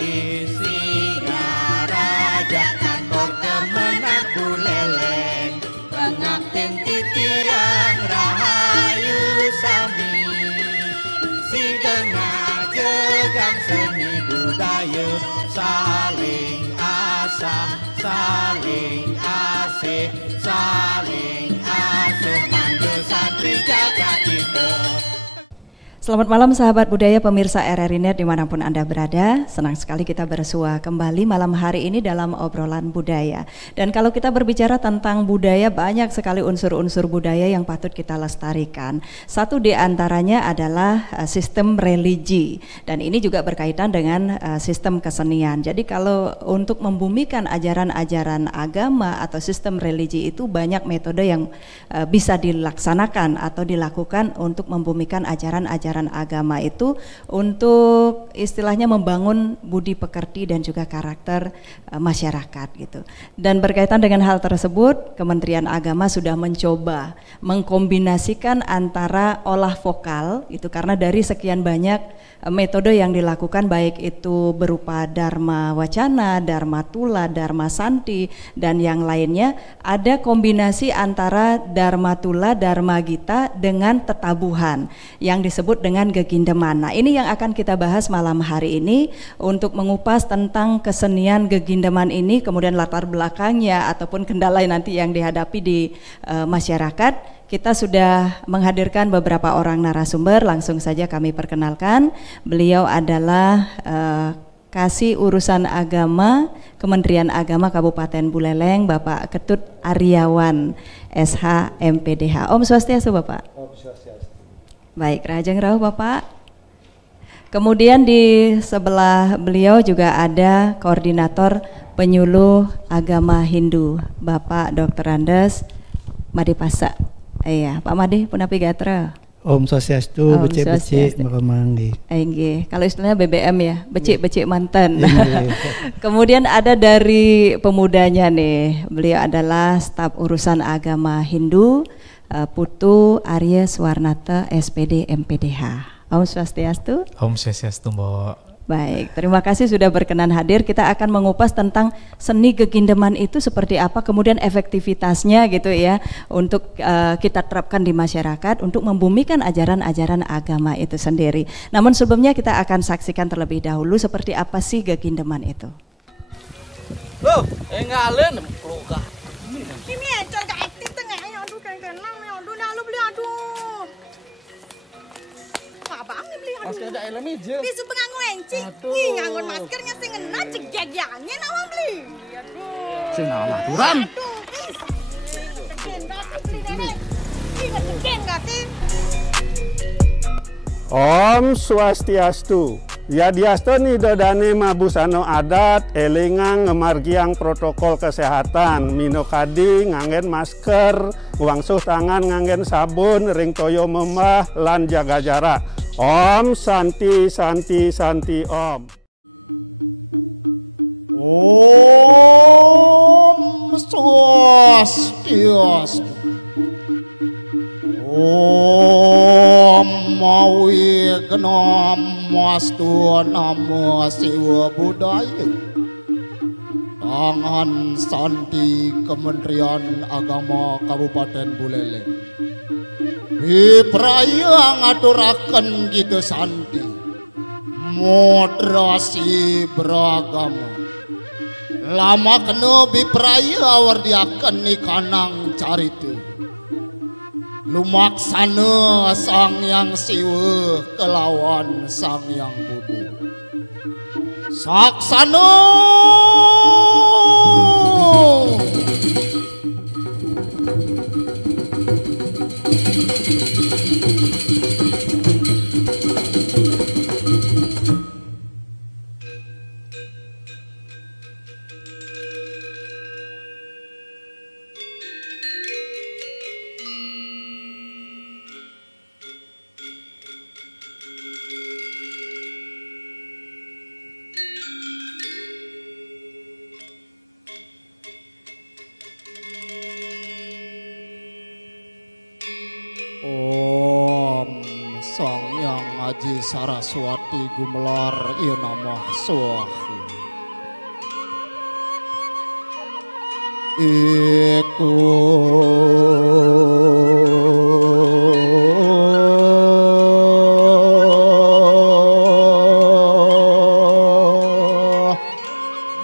Isinya raja kantor kemenak buleleng, pengantin titiang rahayu sami. Si dengar jegam seni budaya, saling asah, saling asih, saling asuh, manggil santri jaga kita. Selamat malam sahabat budaya pemirsa RRI Net dimanapun Anda berada. Senang sekali kita bersua kembali malam hari ini dalam obrolan budaya. Dan kalau kita berbicara tentang budaya, banyak sekali unsur-unsur budaya yang patut kita lestarikan. Satu di antaranya adalah sistem religi, dan ini juga berkaitan dengan sistem kesenian. Jadi kalau untuk membumikan ajaran-ajaran agama atau sistem religi itu banyak metode yang bisa dilaksanakan atau dilakukan untuk membumikan ajaran-ajaran agama itu untuk istilahnya membangun budi pekerti dan juga karakter masyarakat gitu. Dan berkaitan dengan hal tersebut, Kementerian Agama sudah mencoba mengkombinasikan antara olah vokal itu, karena dari sekian banyak metode yang dilakukan baik itu berupa dharma wacana, dharma tula, dharma santi dan yang lainnya, ada kombinasi antara dharma tula, dharma gita dengan tetabuhan yang disebut dengan gegindeman. Nah, ini yang akan kita bahas malam hari ini untuk mengupas tentang kesenian gegindeman ini, kemudian latar belakangnya ataupun kendala nanti yang dihadapi di masyarakat. Kita sudah menghadirkan beberapa orang narasumber, langsung saja kami perkenalkan. Beliau adalah Kasih Urusan Agama Kementerian Agama Kabupaten Buleleng, Bapak Ketut Aryawan, SH MPDH. Om Swastiastu Bapak. Om Swastiastu. Baik, Rajeng Rauh Bapak. Kemudian di sebelah beliau juga ada Koordinator Penyuluh Agama Hindu, Bapak Dr. Andes Madipasa. Iya, Pak Made Punapi Gatra. Om Swastiastu, becik-becik mekamanggi. Nggih, kalau istilahnya BBM ya, becik-becik mantan. Kemudian ada dari pemudanya nih, beliau adalah staf urusan agama Hindu, Putu Arya Swarnata SPD MPDH. Om Swastiastu. Om Swastiastu, Mbak. Baik, terima kasih sudah berkenan hadir. Kita akan mengupas tentang seni gegindeman itu seperti apa, kemudian efektivitasnya gitu ya, untuk kita terapkan di masyarakat untuk membumikan ajaran-ajaran agama itu sendiri. Namun sebelumnya kita akan saksikan terlebih dahulu seperti apa sih gegindeman itu. Loh, ngalen pelukah. Ini encor ke aktif tengahnya, aduh kayak aduh nah lu beli aduh. Abang beli aduh. Masker ada elemen aja. Bisu penganggo encing. Ih nganggon maskernya sing ngena cegek yangnya awang beli. Aduh. Sing naon aturan. Aduh, bis. Ngegen banget beli nenek. Ih ngegen gati. Om Swastiastu. Yadiastoni dodane mabusano adat, elingang ngemargiang protokol kesehatan, minokadi nganggen masker, wangsuh tangan nganggen sabun, ring toyo memah, lan jaga jarak. Om Santi Santi Santi Om. Om Swastiastu. Om Mawi Namastu Namo Siwa Budaya. Tangan Santi Kementerian Agama Kabupaten Buleleng. Bipraya ngaturaken gitu Santi. Moderasi beragama. Lama kena bipraya wardiaken ikanang caritu. Lumaksana Sang Yang Siwa kelawan Sang Yang Buddha. Saksana. Saraswati gumelar ieu namah Swaha. Iku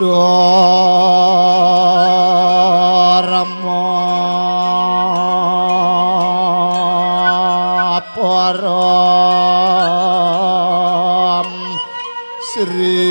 Dharma Param Sri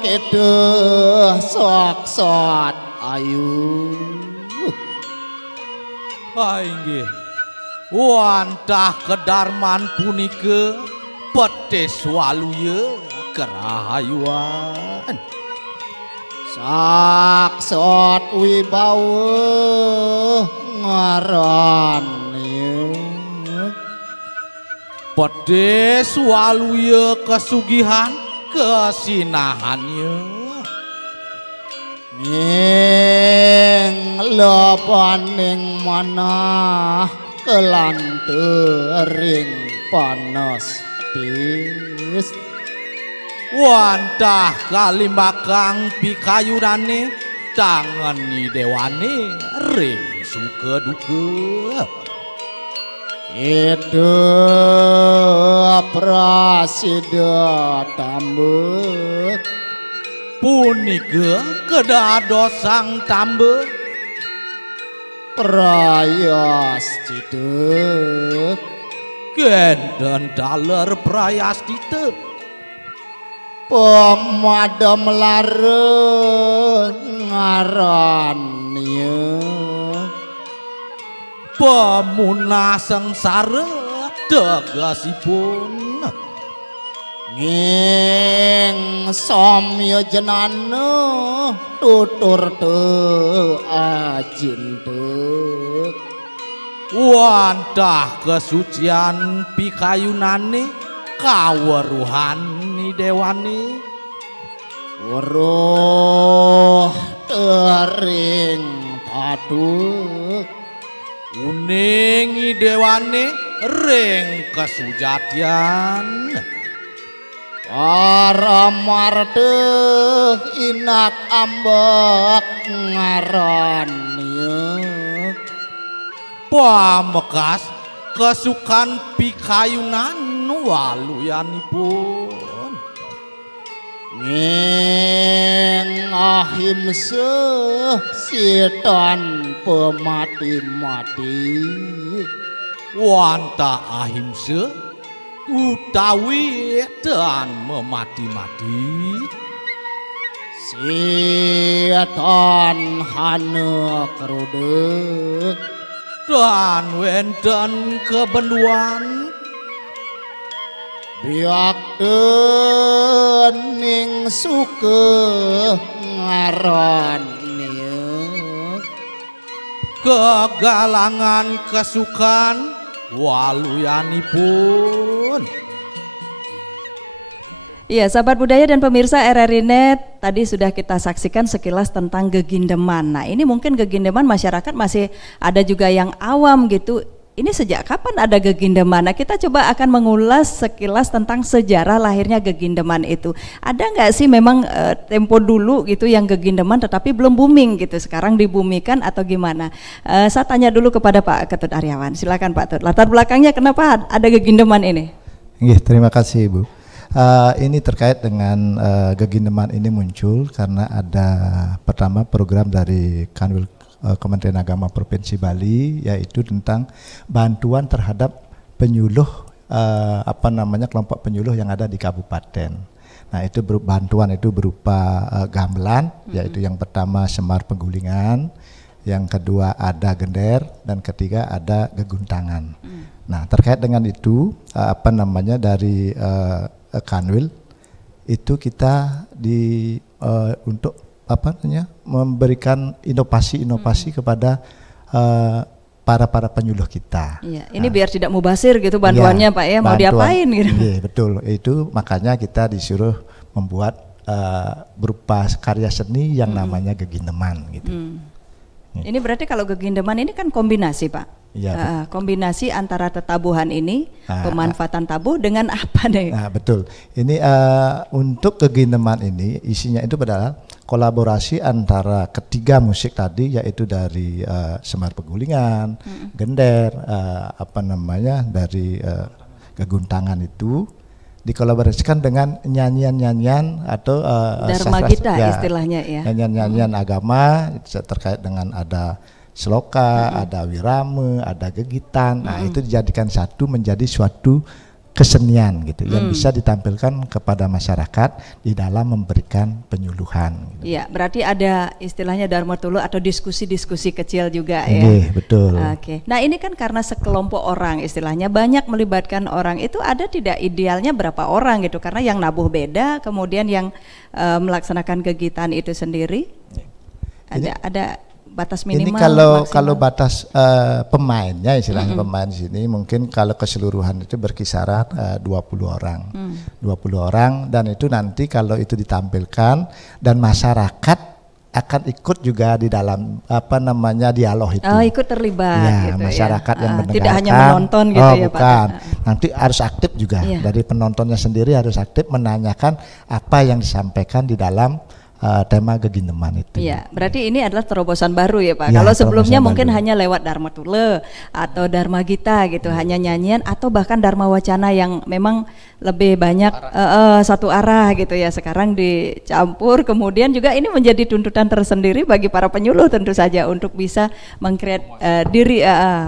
keduh sok-sok ayu. Inggih. Wantah kedarman punika pedes waluya kerahayuan. Saksot wibawa ngarane. Pedes waluya kesugihan kesinahannya. Ning lobaning manah kelantering panas tis. Wantah kalimbakang pikayurane tangeni dewane ring suka duka. Itu prasida tambet punika kedadosang tambet prayas cidek genden daler prayas dite pemadam lareng ngarannya pemunah sengsara tegasipun nging somya jenana tutur te ajindek wantah kesucian pikayunane kaweruhani dewane weruh tering paduk uningi dewane ring kesujatian para mardeh inak ambek ngarannya pamekas kesukan pikayunan waluyanipun nging ahimsa sitan pemati-mati wanta ahimsa utawi dan memati-mati Siatan hana keruduk dan wenten kebenduan biak dening suke ngaran kegalangan kesukan waluyanipun. Iya, sahabat budaya dan pemirsa RRI Net, tadi sudah kita saksikan sekilas tentang gegindeman. Nah, ini mungkin gegindeman masyarakat masih ada juga yang awam gitu. Ini sejak kapan ada gegindeman? Nah, kita coba akan mengulas sekilas tentang sejarah lahirnya gegindeman itu. Ada nggak sih memang tempo dulu gitu yang gegindeman tetapi belum booming gitu, sekarang dibumikan atau gimana? Saya tanya dulu kepada Pak Ketut Aryawan. Silakan Pak Tut. Latar belakangnya kenapa ada gegindeman ini? Terima kasih Ibu. Ini terkait dengan gegindeman ini muncul karena ada pertama program dari Kanwil Kementerian Agama Provinsi Bali, yaitu tentang bantuan terhadap penyuluh kelompok penyuluh yang ada di kabupaten. Nah, itu bantuan itu berupa gamelan, yaitu yang pertama Semar Penggulingan, yang kedua ada gender, dan ketiga ada geguntangan. Nah, terkait dengan itu dari Kanwil itu kita untuk memberikan inovasi kepada para penyuluh kita. Iya, ini biar tidak mubazir gitu bantuannya Pak ya, mau diapain gitu. Iya, betul. Itu makanya kita disuruh membuat berupa karya seni yang namanya gegindeman gitu. Ini berarti kalau gegindeman ini kan kombinasi Pak. Ya, kombinasi antara tetabuhan ini, pemanfaatan tabuh dengan apa deh? Nah, betul. Ini untuk gegindeman ini isinya itu adalah kolaborasi antara ketiga musik tadi, yaitu dari Semar Penggulingan, gender, dari geguntangan itu dikolaborasikan dengan nyanyian-nyanyian atau Dharma Gita istilahnya ya. Nyanyian-nyanyian agama terkait dengan ada sloka, ada wirama, ada gegitan. Nah, itu dijadikan satu menjadi suatu kesenian gitu yang bisa ditampilkan kepada masyarakat di dalam memberikan penyuluhan. Iya, gitu. Berarti ada istilahnya Dharma Tulu atau diskusi-diskusi kecil juga ya. Iya, betul. Oke. Nah, ini kan karena sekelompok orang istilahnya banyak melibatkan orang, itu ada tidak idealnya berapa orang gitu, karena yang nabuh beda, kemudian yang melaksanakan kegiatan itu sendiri ada batas minimal. Ini kalau batas pemainnya istilahnya pemain di sini mungkin kalau keseluruhan itu berkisaran 20 orang. 20 orang, dan itu nanti kalau itu ditampilkan dan masyarakat akan ikut juga di dalam dialog itu. Ikut terlibat ya, gitu masyarakat yang mendengarkan. Tidak hanya menonton gitu ya bukan. Pak. Nanti harus aktif juga. Dari penontonnya sendiri harus aktif menanyakan apa yang disampaikan di dalam tema gegindeman itu. Iya, berarti ini adalah terobosan baru ya Pak. Kalau sebelumnya mungkin hanya lewat Dharma Tule atau Dharma Gita gitu, hanya nyanyian atau bahkan Dharma Wacana yang memang lebih banyak satu arah gitu ya. Sekarang dicampur, kemudian juga ini menjadi tuntutan tersendiri bagi para penyuluh tentu saja untuk bisa mengcreate diri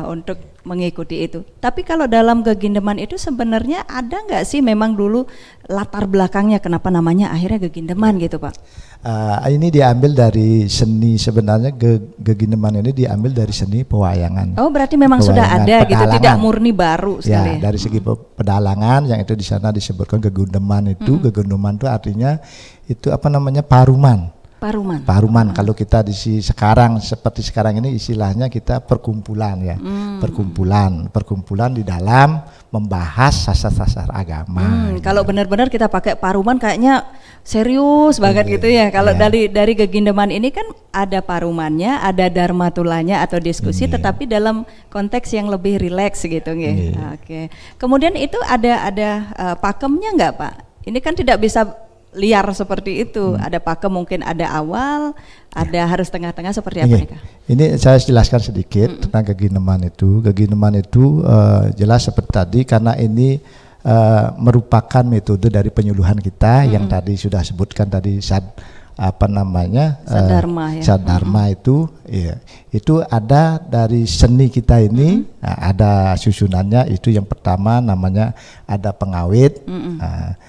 untuk mengikuti itu. Tapi kalau dalam gegindeman itu sebenarnya ada nggak sih memang dulu latar belakangnya kenapa namanya akhirnya gegindeman gitu Pak? Ini diambil dari seni, sebenarnya gegindeman ini diambil dari seni pewayangan. Oh, berarti memang sudah ada gitu, tidak murni baru sekali. Ya, dari segi pedalangan yang itu di sana disebutkan gegundeman itu. Gegundeman itu artinya itu paruman. Paruman. Kalau kita sekarang seperti sekarang ini istilahnya kita perkumpulan ya. Perkumpulan di dalam membahas sasar-sasar agama. Kalau benar-benar kita pakai paruman kayaknya serius banget gitu ya. Kalau dari gegindeman ini kan ada parumannya, ada Dharma Tulanya atau diskusi, tetapi dalam konteks yang lebih rileks gitu nggih. Oke. Kemudian itu ada pakemnya nggak Pak? Ini kan tidak bisa liar seperti itu. Ada pakem, mungkin ada awal, ada harus tengah-tengah, seperti apa nih Kak? Ini saya jelaskan sedikit tentang gegindeman itu. Gegindeman itu jelas seperti tadi, karena ini merupakan metode dari penyuluhan kita yang tadi sudah sebutkan tadi, apa namanya Sadharma, ya. Sadharma itu ya, itu ada dari seni kita ini. Ada susunannya. Itu yang pertama namanya ada pengawit,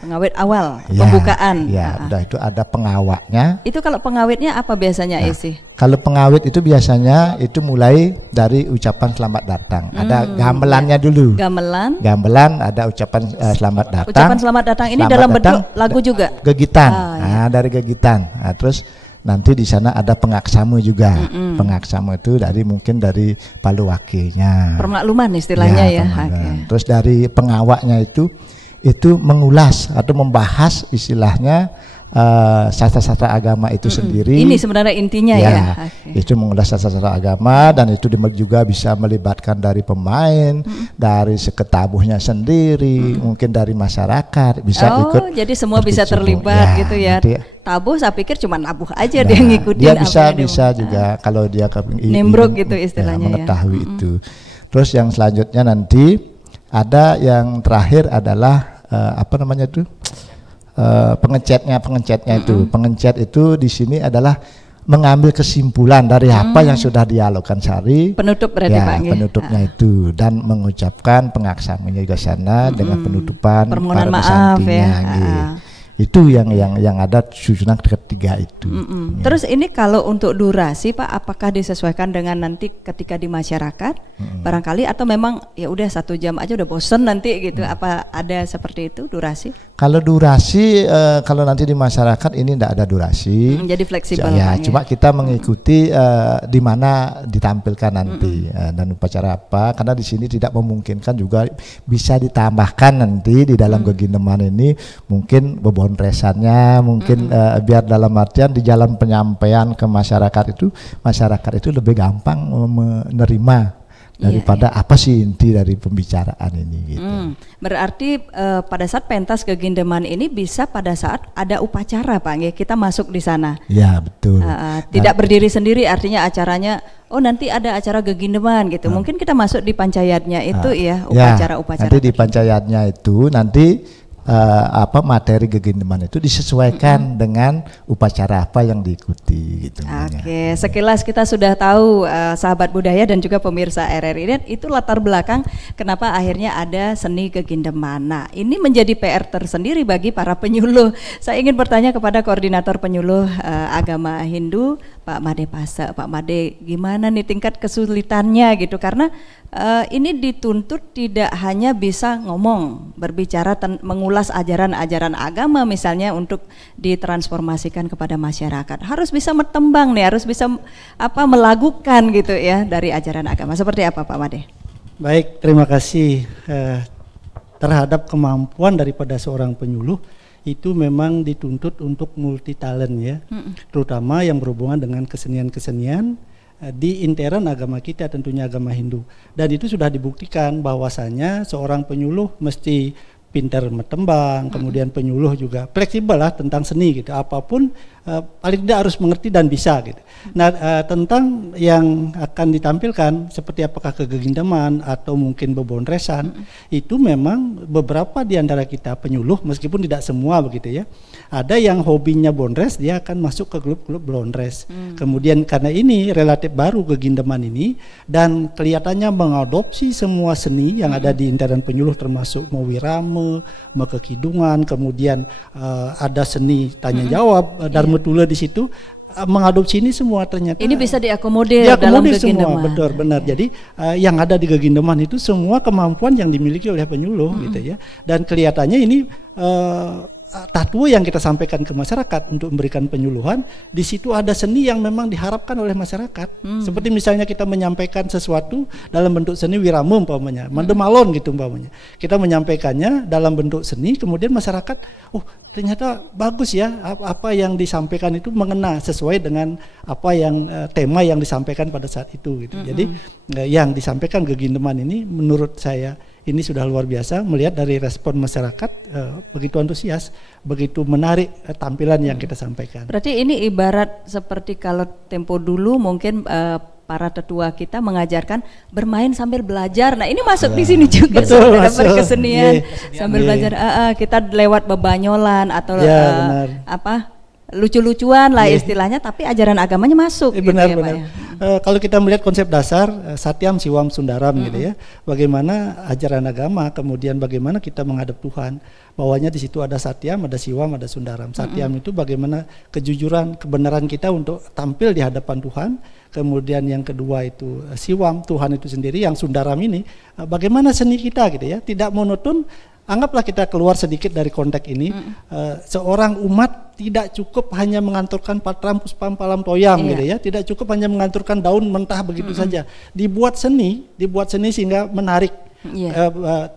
pengawit awal, ya, pembukaan. Ya, udah itu ada pengawaknya. Itu kalau pengawitnya apa biasanya isi? Kalau pengawit itu biasanya itu mulai dari ucapan selamat datang. Ada gamelannya dulu. Gamelan ada ucapan selamat datang. Ucapan selamat datang ini dalam bentuk lagu juga. Gegitan. Dari gegitan. Nah, terus nanti di sana ada pengaksamu juga. Pengaksamu itu mungkin dari palu wakilnya. Permakluman istilahnya ya. Okay. Terus dari pengawaknya itu mengulas atau membahas istilahnya sastra-sastra agama itu sendiri. Ini sebenarnya intinya ya. Itu mengulas sastra-sastra agama, dan itu juga bisa melibatkan dari pemain, dari seketabuhnya sendiri, mungkin dari masyarakat bisa ikut. Jadi semua bisa terlibat gitu ya. Tabuh saya pikir cuma nabuh aja dia ngikutin. Dia bisa juga kalau dia nembrok gitu istilahnya mengetahui itu. Terus yang selanjutnya nanti ada yang terakhir adalah apa namanya itu? Pengecetnya itu. Pengecet itu di sini adalah mengambil kesimpulan dari apa yang sudah dialogkan Sari. Penutup berarti Pak. Penutupnya itu, dan mengucapkan pengaksamanya juga sana dengan penutupan permohonan maaf ya. Itu yang ada susunan ketiga itu. Terus ini kalau untuk durasi Pak, apakah disesuaikan dengan nanti ketika di masyarakat barangkali, atau memang ya udah 1 jam aja udah bosen nanti gitu? Apa ada seperti itu durasi? Kalau durasi kalau nanti di masyarakat ini tidak ada durasi. Jadi fleksibel. Ya, cuma kita mengikuti di mana ditampilkan nanti dan upacara apa, karena di sini tidak memungkinkan juga bisa ditambahkan nanti di dalam gegindeman ini mungkin bonresannya mungkin biar dalam artian di jalan penyampaian ke masyarakat itu lebih gampang menerima daripada apa sih inti dari pembicaraan ini gitu. Berarti pada saat pentas gegindeman ini bisa pada saat ada upacara Pak, kita masuk di sana. Ya betul. Tidak berdiri sendiri, artinya acaranya nanti ada acara gegindeman gitu. Mungkin kita masuk di pancayatnya itu upacara-upacara. Nanti di pancayatnya itu nanti materi gegindeman itu disesuaikan dengan upacara apa yang diikuti gitu. Oke, sekilas kita sudah tahu sahabat budaya dan juga pemirsa RRI Net, itu latar belakang kenapa akhirnya ada seni gegindeman. Nah, ini menjadi PR tersendiri bagi para penyuluh. Saya ingin bertanya kepada koordinator penyuluh agama Hindu, Pak Made Pasa. Pak Made, gimana nih tingkat kesulitannya gitu, karena ini dituntut tidak hanya bisa ngomong, berbicara, mengulas ajaran-ajaran agama misalnya untuk ditransformasikan kepada masyarakat. Harus bisa bertembang nih, harus bisa melakukan gitu ya dari ajaran agama. Seperti apa Pak Made? Baik, terima kasih. Terhadap kemampuan daripada seorang penyuluh itu memang dituntut untuk multi talent ya, terutama yang berhubungan dengan kesenian-kesenian di intern agama kita, tentunya agama Hindu. Dan itu sudah dibuktikan bahwasanya seorang penyuluh mesti pintar metembang, kemudian penyuluh juga fleksibel lah tentang seni gitu, apapun paling tidak harus mengerti dan bisa gitu. Nah tentang yang akan ditampilkan seperti apakah kegegindeman atau mungkin bebonresan, itu memang beberapa di antara kita penyuluh, meskipun tidak semua begitu ya, ada yang hobinya bonres, dia akan masuk ke klub-klub bonres. Kemudian karena ini relatif baru gegindeman ini, dan kelihatannya mengadopsi semua seni yang ada di intern penyuluh, termasuk mau wirama, mau kekidungan, kemudian ada seni tanya jawab, Dharma Tula di situ, mengadopsi ini semua ternyata. Ini bisa diakomodir dalam gegindeman. Betul, benar. Jadi yang ada di gegindeman itu semua kemampuan yang dimiliki oleh penyuluh gitu ya. Dan kelihatannya ini tatwa yang kita sampaikan ke masyarakat untuk memberikan penyuluhan, di situ ada seni yang memang diharapkan oleh masyarakat. Seperti misalnya kita menyampaikan sesuatu dalam bentuk seni wirama umpamanya, mandemalon gitu umpamanya. Kita menyampaikannya dalam bentuk seni, kemudian masyarakat, oh ternyata bagus ya, apa yang disampaikan itu mengena sesuai dengan apa yang tema yang disampaikan pada saat itu gitu. Jadi yang disampaikan gegindeman ini menurut saya ini sudah luar biasa, melihat dari respon masyarakat begitu antusias, begitu menarik tampilan yang kita sampaikan. Berarti ini ibarat seperti kalau tempo dulu mungkin para tetua kita mengajarkan bermain sambil belajar. Nah ini masuk di sini juga, berkesenian sambil belajar. Kita lewat bebanyolan atau lucu-lucuan lah istilahnya, tapi ajaran agamanya masuk gitu Benar, ya, Pak benar. ya. Kalau kita melihat konsep dasar Satyam Siwam Sundaram gitu ya, bagaimana ajaran agama, kemudian bagaimana kita menghadap Tuhan, bahwanya di situ ada Satyam, ada Siwam, ada Sundaram. Satyam itu bagaimana kejujuran, kebenaran kita untuk tampil di hadapan Tuhan. Kemudian yang kedua itu Siwam, Tuhan itu sendiri. Yang Sundaram ini bagaimana seni kita gitu ya, tidak monoton. Anggaplah kita keluar sedikit dari konteks ini, seorang umat tidak cukup hanya menganturkan patram puspam palam toyam gitu ya, tidak cukup hanya menganturkan daun mentah begitu saja. Dibuat seni sehingga menarik.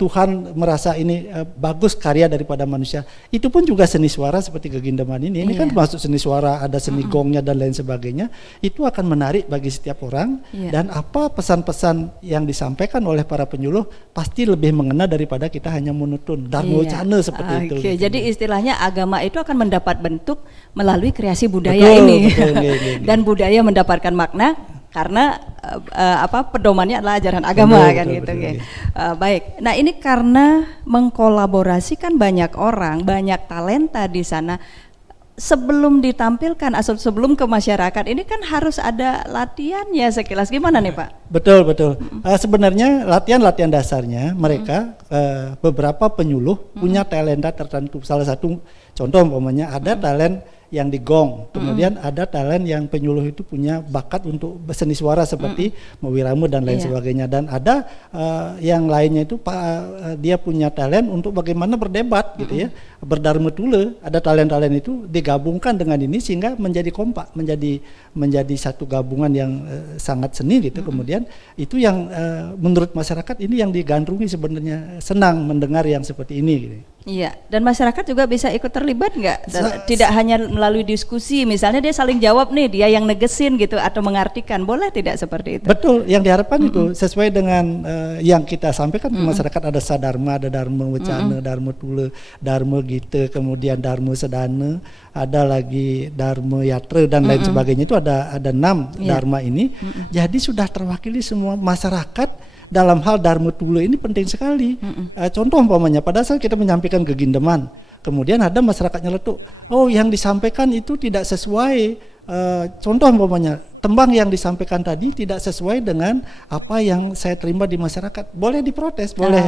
Tuhan merasa ini bagus karya daripada manusia. Itu pun juga seni suara seperti Gegindeman ini. Ini kan termasuk seni suara, ada seni gongnya dan lain sebagainya. Itu akan menarik bagi setiap orang. Dan apa pesan-pesan yang disampaikan oleh para penyuluh pasti lebih mengena daripada kita hanya monoton Dharma Wacana seperti itu. Gitu. Jadi istilahnya agama itu akan mendapat bentuk melalui kreasi budaya ini. Dan budaya mendapatkan makna karena pedomannya adalah ajaran agama kan gitu. Baik. Nah, ini karena mengkolaborasikan banyak orang, banyak talenta di sana. Sebelum ditampilkan atau sebelum ke masyarakat ini kan harus ada latihannya sekilas. Gimana nih Pak? Betul. Sebenarnya latihan dasarnya mereka beberapa penyuluh punya talenta tertentu. Salah satu contoh umpamanya ada talent yang di gong, kemudian ada talent yang penyuluh itu punya bakat untuk seni suara seperti mewiramu dan lain sebagainya, dan ada yang lainnya itu dia punya talent untuk bagaimana berdebat gitu ya, berdharma tula. Ada talent itu digabungkan dengan ini sehingga menjadi kompak, menjadi satu gabungan yang sangat seni gitu. Kemudian itu yang menurut masyarakat ini yang digandrungi, sebenarnya senang mendengar yang seperti ini gitu. Iya, dan masyarakat juga bisa ikut terlibat nggak? Tidak hanya melalui diskusi, misalnya dia saling jawab nih, dia yang negesin gitu atau mengartikan, boleh tidak seperti itu? Betul, yang diharapkan itu sesuai dengan yang kita sampaikan ke masyarakat. Ada sadharma, ada dharma wacana, dharma tula, dharma gita, kemudian dharma sedana, ada lagi dharma yatra dan lain sebagainya. Itu ada 6 dharma ini. Jadi sudah terwakili semua masyarakat. Dalam hal dharma tula ini penting sekali. Contoh umpamanya pada saat kita menyampaikan Gegindeman, kemudian ada masyarakat nyeletuk, oh yang disampaikan itu tidak sesuai. Contoh umpamanya tembang yang disampaikan tadi tidak sesuai dengan apa yang saya terima di masyarakat. Boleh diprotes, boleh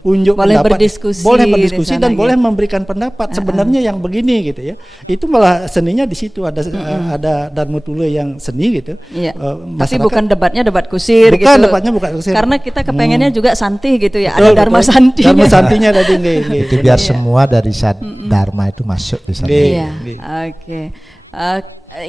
unjuk pendapat, boleh berdiskusi dan boleh memberikan pendapat. Sebenarnya yang begini gitu ya. Itu malah seninya di situ, ada dharma tula yang seni gitu. Tapi bukan debatnya debat kusir gitu. Debatnya bukan kusir. Karena kita kepengennya juga santih gitu ya. Ada dharma santi. Dharma santinya tadi itu biar semua dari dharma itu masuk di sana. Oke.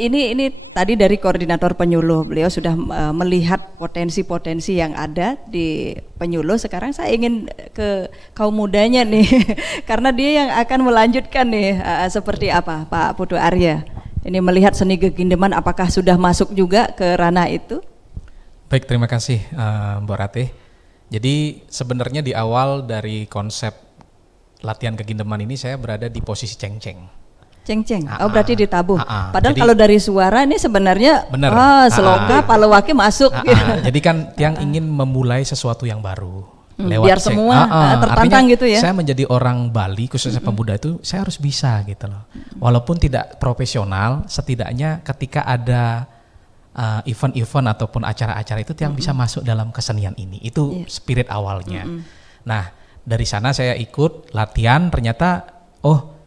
Ini tadi dari koordinator penyuluh, beliau sudah melihat potensi-potensi yang ada di penyuluh. Sekarang saya ingin ke kaum mudanya nih, karena dia yang akan melanjutkan nih, seperti apa Pak Putu Arya? Ini melihat seni Gegindeman, apakah sudah masuk juga ke ranah itu? Baik, terima kasih Mbak Ratih. Jadi sebenarnya di awal dari konsep latihan Gegindeman ini saya berada di posisi ceng-ceng. Ceng-ceng, berarti ditabuh. Padahal jadi, kalau dari suara ini sebenarnya seloka palawaki masuk. Jadi kan tiang ingin memulai sesuatu yang baru. Lewat biar semua tertantang gitu ya. Saya menjadi orang Bali khususnya pemuda itu saya harus bisa gitu loh. Walaupun tidak profesional, setidaknya ketika ada event-event ataupun acara-acara itu tiang bisa masuk dalam kesenian ini. Itu spirit awalnya. Nah, dari sana saya ikut latihan, ternyata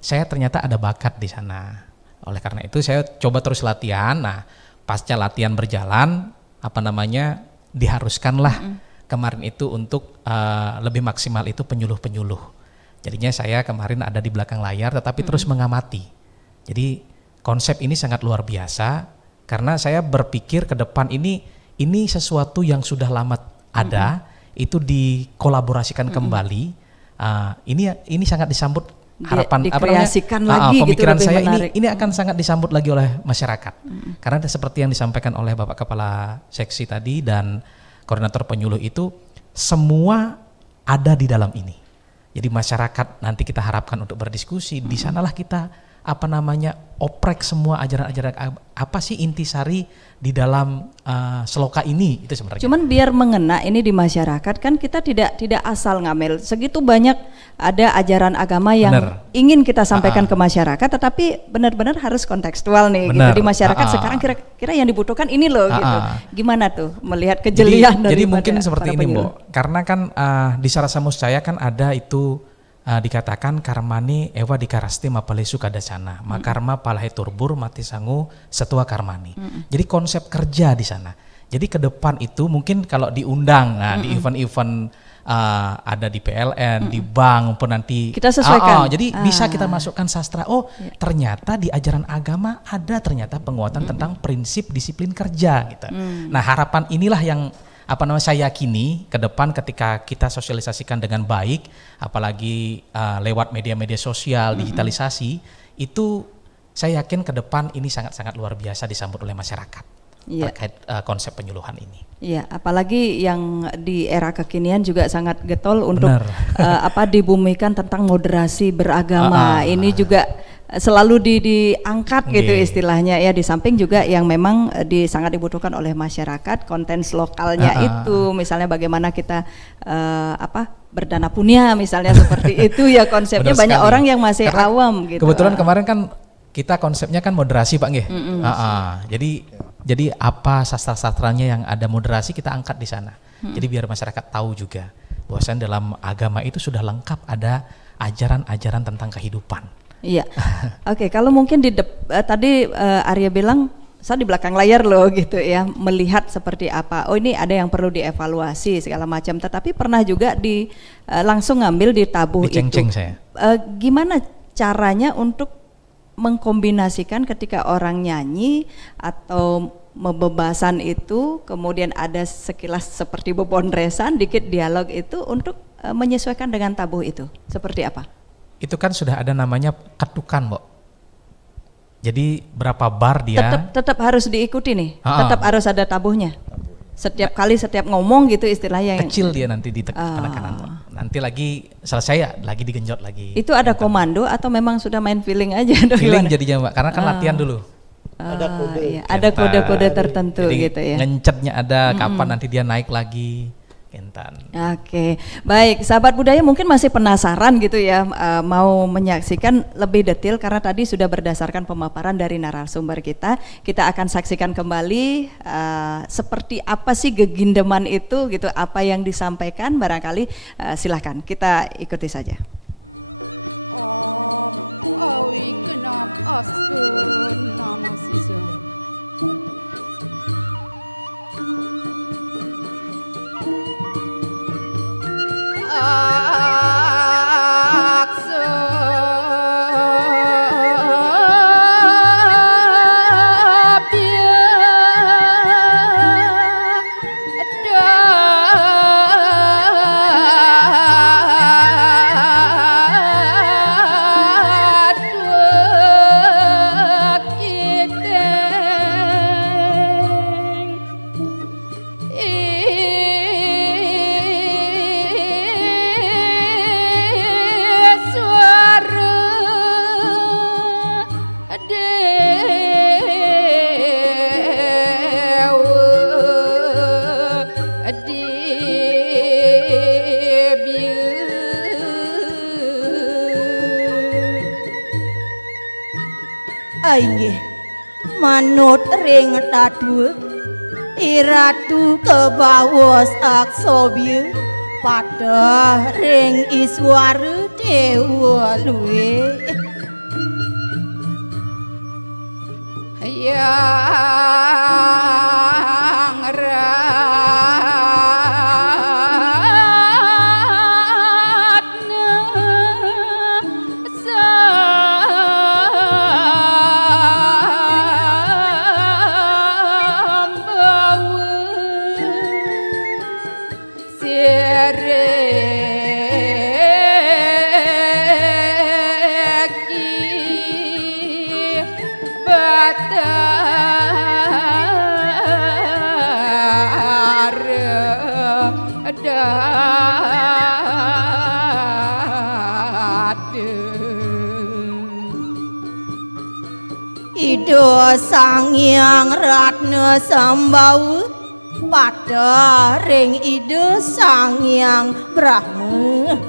saya ternyata ada bakat di sana. Oleh karena itu saya coba terus latihan. Nah, pasca latihan berjalan, diharuskanlah kemarin itu untuk lebih maksimal itu penyuluh-penyuluh. Jadinya saya kemarin ada di belakang layar, tetapi terus mengamati. Jadi konsep ini sangat luar biasa karena saya berpikir ke depan ini sesuatu yang sudah lama ada, itu dikolaborasikan kembali. Ini sangat disambut. Harapan dikreasikan lagi pemikiran gitu, saya ini akan sangat disambut lagi oleh masyarakat. Karena seperti yang disampaikan oleh Bapak Kepala Seksi tadi dan koordinator penyuluh itu semua ada di dalam ini. Jadi masyarakat nanti kita harapkan untuk berdiskusi, di sanalah kita oprek semua ajaran-ajaran apa sih intisari di dalam seloka ini itu sebenarnya. Cuman biar mengena ini di masyarakat kan kita tidak asal ngambil. Segitu banyak ada ajaran agama yang ingin kita sampaikan ke masyarakat, tetapi benar-benar harus kontekstual nih gitu di masyarakat. Sekarang kira-kira yang dibutuhkan ini loh gitu. Gimana tuh melihat kejelian jadi mungkin seperti ini Mbok. Karena kan di Sarasa Muscaya kan ada itu dikatakan karmani ewa dikarasti mapalesu kadacana makarma palahe turbur mati sangu setua karmani. Jadi konsep kerja di sana. Jadi ke depan itu mungkin kalau diundang di event-event ada di PLN, di bank maupun nanti kita sesuaikan. Jadi bisa kita masukkan sastra. Ternyata di ajaran agama ada ternyata penguatan tentang prinsip disiplin kerja gitu. Nah, harapan inilah yang saya yakini ke depan ketika kita sosialisasikan dengan baik, apalagi lewat media-media sosial, digitalisasi, itu saya yakin ke depan ini sangat-sangat luar biasa disambut oleh masyarakat terkait konsep penyuluhan ini. Iya, apalagi yang di era kekinian juga sangat getol untuk dibumikan tentang moderasi beragama. Ini juga selalu diangkat gitu istilahnya ya, di samping juga yang memang sangat dibutuhkan oleh masyarakat konten lokalnya itu, misalnya bagaimana kita berdana punya misalnya seperti itu ya konsepnya. Banyak orang yang masih awam gitu. Kebetulan kemarin kan kita konsepnya kan moderasi Pak nggih. Jadi apa sastra-sastranya yang ada moderasi kita angkat di sana. Jadi biar masyarakat tahu juga bahwasanya dalam agama itu sudah lengkap ada ajaran-ajaran tentang kehidupan. Iya. Oke, kalau mungkin tadi Arya bilang saya di belakang layar loh gitu ya, melihat seperti apa. Oh, ini ada yang perlu dievaluasi segala macam. Tetapi pernah juga langsung ngambil di tabuh itu. Saya. Gimana caranya untuk mengkombinasikan ketika orang nyanyi atau membebasan itu, kemudian ada sekilas seperti bebondresan, dikit dialog itu untuk menyesuaikan dengan tabuh itu. Seperti apa? Itu kan sudah ada namanya ketukan, Mbok. Jadi berapa bar dia? Tetap harus diikuti nih. Tetap harus ada tabuhnya. Setiap kali setiap ngomong gitu istilahnya yang kecil dia nanti penekanan. Nanti lagi selesai ya lagi digenjot lagi. Itu ada komando atau memang sudah main feeling aja? Feeling jadinya Mbak, karena kan latihan dulu. Ada kode. Iya, ada kode-kode tertentu jadi gitu ya. Ngencetnya ada kapan nanti dia naik lagi. Oke, baik, sahabat budaya mungkin masih penasaran gitu ya, mau menyaksikan lebih detail karena tadi sudah berdasarkan pemaparan dari narasumber kita akan saksikan kembali seperti apa sih gegindeman itu gitu, apa yang disampaikan barangkali silahkan kita ikuti saja. Awi kenap astun nama sisa. Inggih manut ring tadhu iratu kebawos aksobya padha ring iswara dewa luwe yang Ida Sang Hyang Ratna Sambau pada ring Ida Sang Hyang Brahma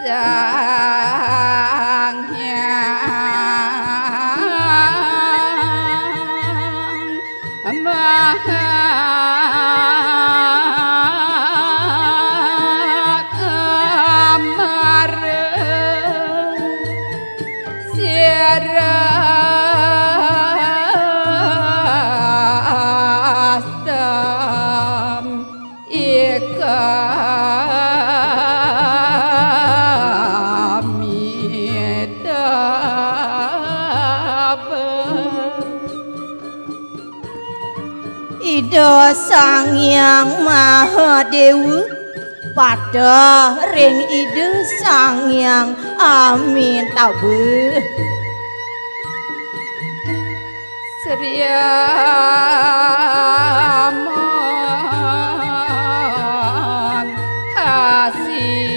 Sang Hyang Maha Ida Sang Hyang Mahadewa pada ring Ida Sang Hyang Amitabha Sriamon Hasir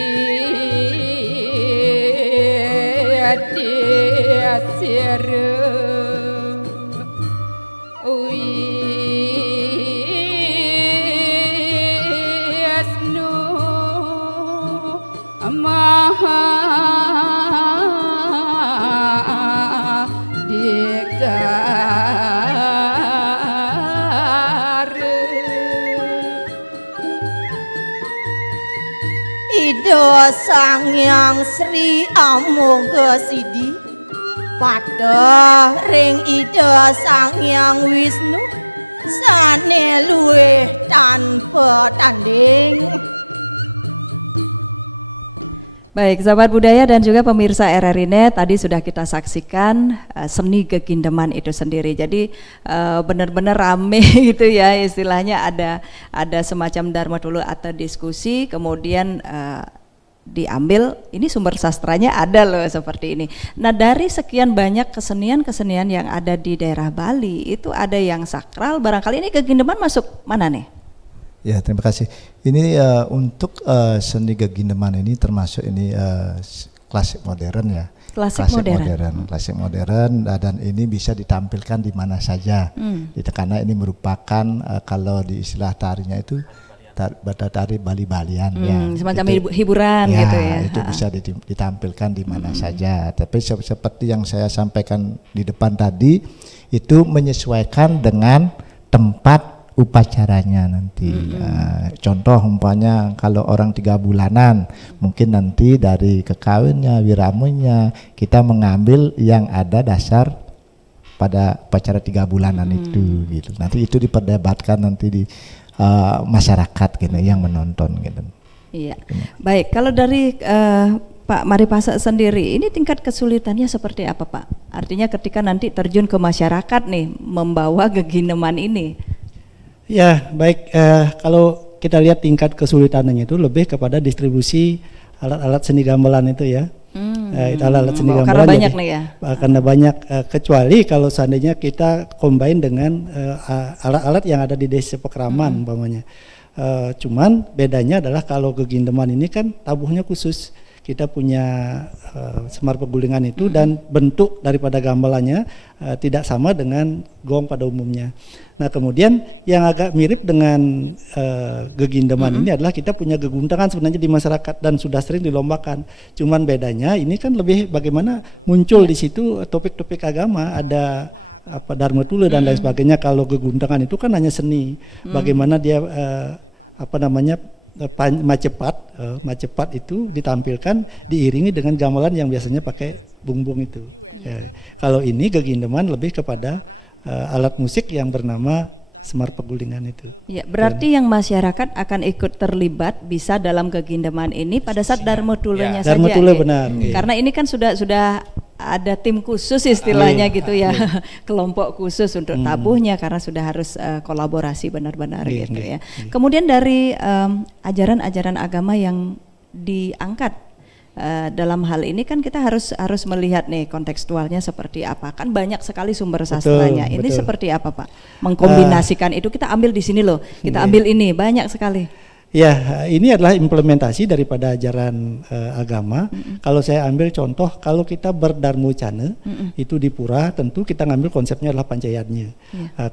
Ida Sang Hyang Sri Amogha Sidi pada ring Ida Sang Hyang Wisnu sane luwih tanpa tanding. Baik, sahabat budaya dan juga pemirsa RRI Net, tadi sudah kita saksikan seni Gegindeman itu sendiri. Jadi benar-benar rame gitu ya, istilahnya ada semacam dharma dulu atau diskusi, kemudian diambil ini sumber sastranya ada loh seperti ini. Nah, dari sekian banyak kesenian-kesenian yang ada di daerah Bali, itu ada yang sakral, barangkali ini Gegindeman masuk mana nih? Ya, terima kasih. Ini untuk seni Gegindeman ini termasuk ini klasik modern ya. Klasik modern. Klasik modern dan ini bisa ditampilkan di mana saja. Karena ini merupakan kalau di istilah tarinya itu tari Bali-Balian ya. Semacam itu, hiburan ya, gitu ya. Itu bisa ditampilkan di mana saja. Tapi seperti yang saya sampaikan di depan tadi, itu menyesuaikan dengan tempat upacaranya nanti. Contoh umpamanya kalau orang 3 bulanan, mungkin nanti dari kekawinnya, wiramunya kita mengambil yang ada dasar pada upacara 3 bulanan itu gitu. Nanti itu diperdebatkan nanti di masyarakat gitu yang menonton gitu. Iya. Baik, kalau dari Pak Maripasa sendiri, ini tingkat kesulitannya seperti apa Pak? Artinya ketika nanti terjun ke masyarakat nih membawa Gegindeman ini. Ya, baik. Kalau kita lihat tingkat kesulitannya itu lebih kepada distribusi alat-alat seni gamelan itu ya. Itu alat-alat seni gamelan. Karena banyak nih ya. Karena banyak, kecuali kalau seandainya kita combine dengan alat-alat yang ada di desa Pekraman umpamanya. Cuman bedanya adalah kalau Gegindeman ini kan tabuhnya khusus. Kita punya semar pegulingan itu dan bentuk daripada gamelannya tidak sama dengan gong pada umumnya. Nah, kemudian yang agak mirip dengan Gegindeman ini adalah kita punya geguntangan sebenarnya di masyarakat dan sudah sering dilombakan. Cuman bedanya ini kan lebih bagaimana muncul di situ topik-topik agama, ada apa Dharma Tula dan lain sebagainya. Kalau geguntangan itu kan hanya seni. Bagaimana dia Macepat itu ditampilkan diiringi dengan gamelan yang biasanya pakai bungbung itu. Ya. Kalau ini Gegindeman lebih kepada alat musik yang bernama semar pegulingan itu. Ya, berarti yang masyarakat akan ikut terlibat bisa dalam Gegindeman ini pada saat Dharma Tulanya saja. Dharma Tula benar. Karena ini kan sudah ada tim khusus istilahnya gitu ya, kelompok khusus untuk tabuhnya karena sudah harus kolaborasi benar-benar gitu ya. Kemudian dari ajaran-ajaran agama yang diangkat dalam hal ini kan kita harus melihat nih kontekstualnya seperti apa, kan banyak sekali sumber sastranya. Ini seperti apa Pak? Mengkombinasikan itu kita ambil di sini loh, kita ambil ini banyak sekali. Ya, ini adalah implementasi daripada ajaran agama. Kalau saya ambil contoh, kalau kita berdarmucana itu di pura, tentu kita ngambil konsepnya adalah pancayatnya.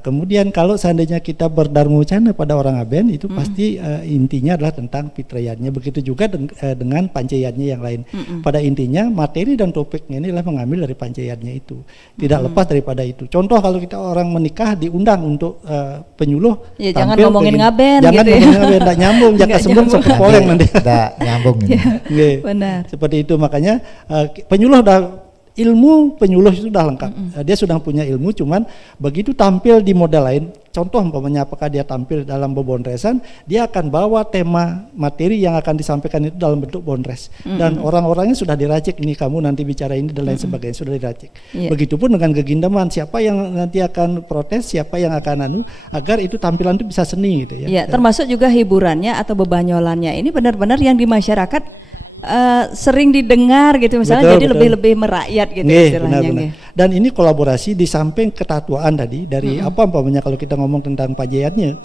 Kemudian kalau seandainya kita berdarmucana pada orang Aben, itu pasti intinya adalah tentang fitrayatnya. Begitu juga dengan pancayatnya yang lain. Pada intinya materi dan topiknya ini adalah mengambil dari pancayatnya itu. Tidak lepas daripada itu. Contoh kalau kita orang menikah diundang untuk penyuluh, ya, jangan ngomongin ngaben, jangan gitu ngomongin ngaben, tidak nyambung. Jaka sebelum sampai poleng nanti. Tidak nyambung ini. Benar. Seperti itu, makanya penyuluh ilmu penyuluh itu sudah lengkap. Dia sudah punya ilmu, cuman begitu tampil di model lain, contoh umpamanya apakah dia tampil dalam bebondresan, dia akan bawa tema materi yang akan disampaikan itu dalam bentuk bondres. Dan orang-orangnya sudah diracik, ini kamu nanti bicara ini dan lain sebagainya, sudah diracik. Begitupun dengan gegindeman, siapa yang nanti akan protes, siapa yang akan agar itu tampilan itu bisa seni gitu ya. Iya, termasuk juga hiburannya atau bebanyolannya. Ini benar-benar yang di masyarakat sering didengar gitu misalnya, jadi lebih merakyat gitu istilahnya. Benar. Dan ini kolaborasi di samping ketatuaan tadi dari apa umpamanya kalau kita ngomong tentang panjayatnya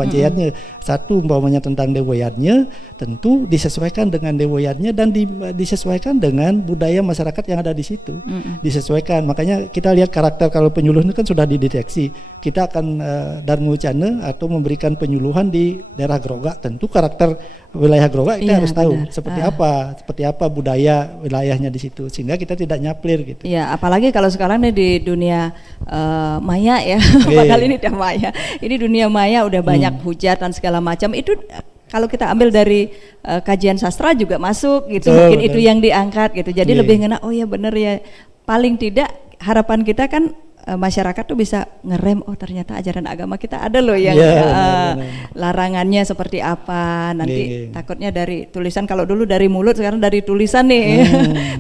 satu umpamanya tentang dewoyatnya, tentu disesuaikan dengan dewoyatnya dan disesuaikan dengan budaya masyarakat yang ada di situ. Disesuaikan, makanya kita lihat karakter kalau penyuluh itu kan sudah dideteksi. Kita akan darmucana atau memberikan penyuluhan di daerah Grogak, tentu karakter wilayah Grogak kita harus tahu seperti apa budaya wilayahnya di situ, sehingga kita tidak nyaplir gitu. Ya, apalagi kalau sekarang nih di dunia maya ya, padahal ini udah maya. Ini dunia maya udah banyak hujatan segala macam. Itu kalau kita ambil dari kajian sastra juga masuk gitu, mungkin itu yang diangkat gitu. Jadi lebih ngena, oh ya bener ya. Paling tidak harapan kita kan masyarakat tuh bisa ngerem, oh ternyata ajaran agama kita ada loh yang larangannya seperti apa. Nanti takutnya dari tulisan, kalau dulu dari mulut, sekarang dari tulisan nih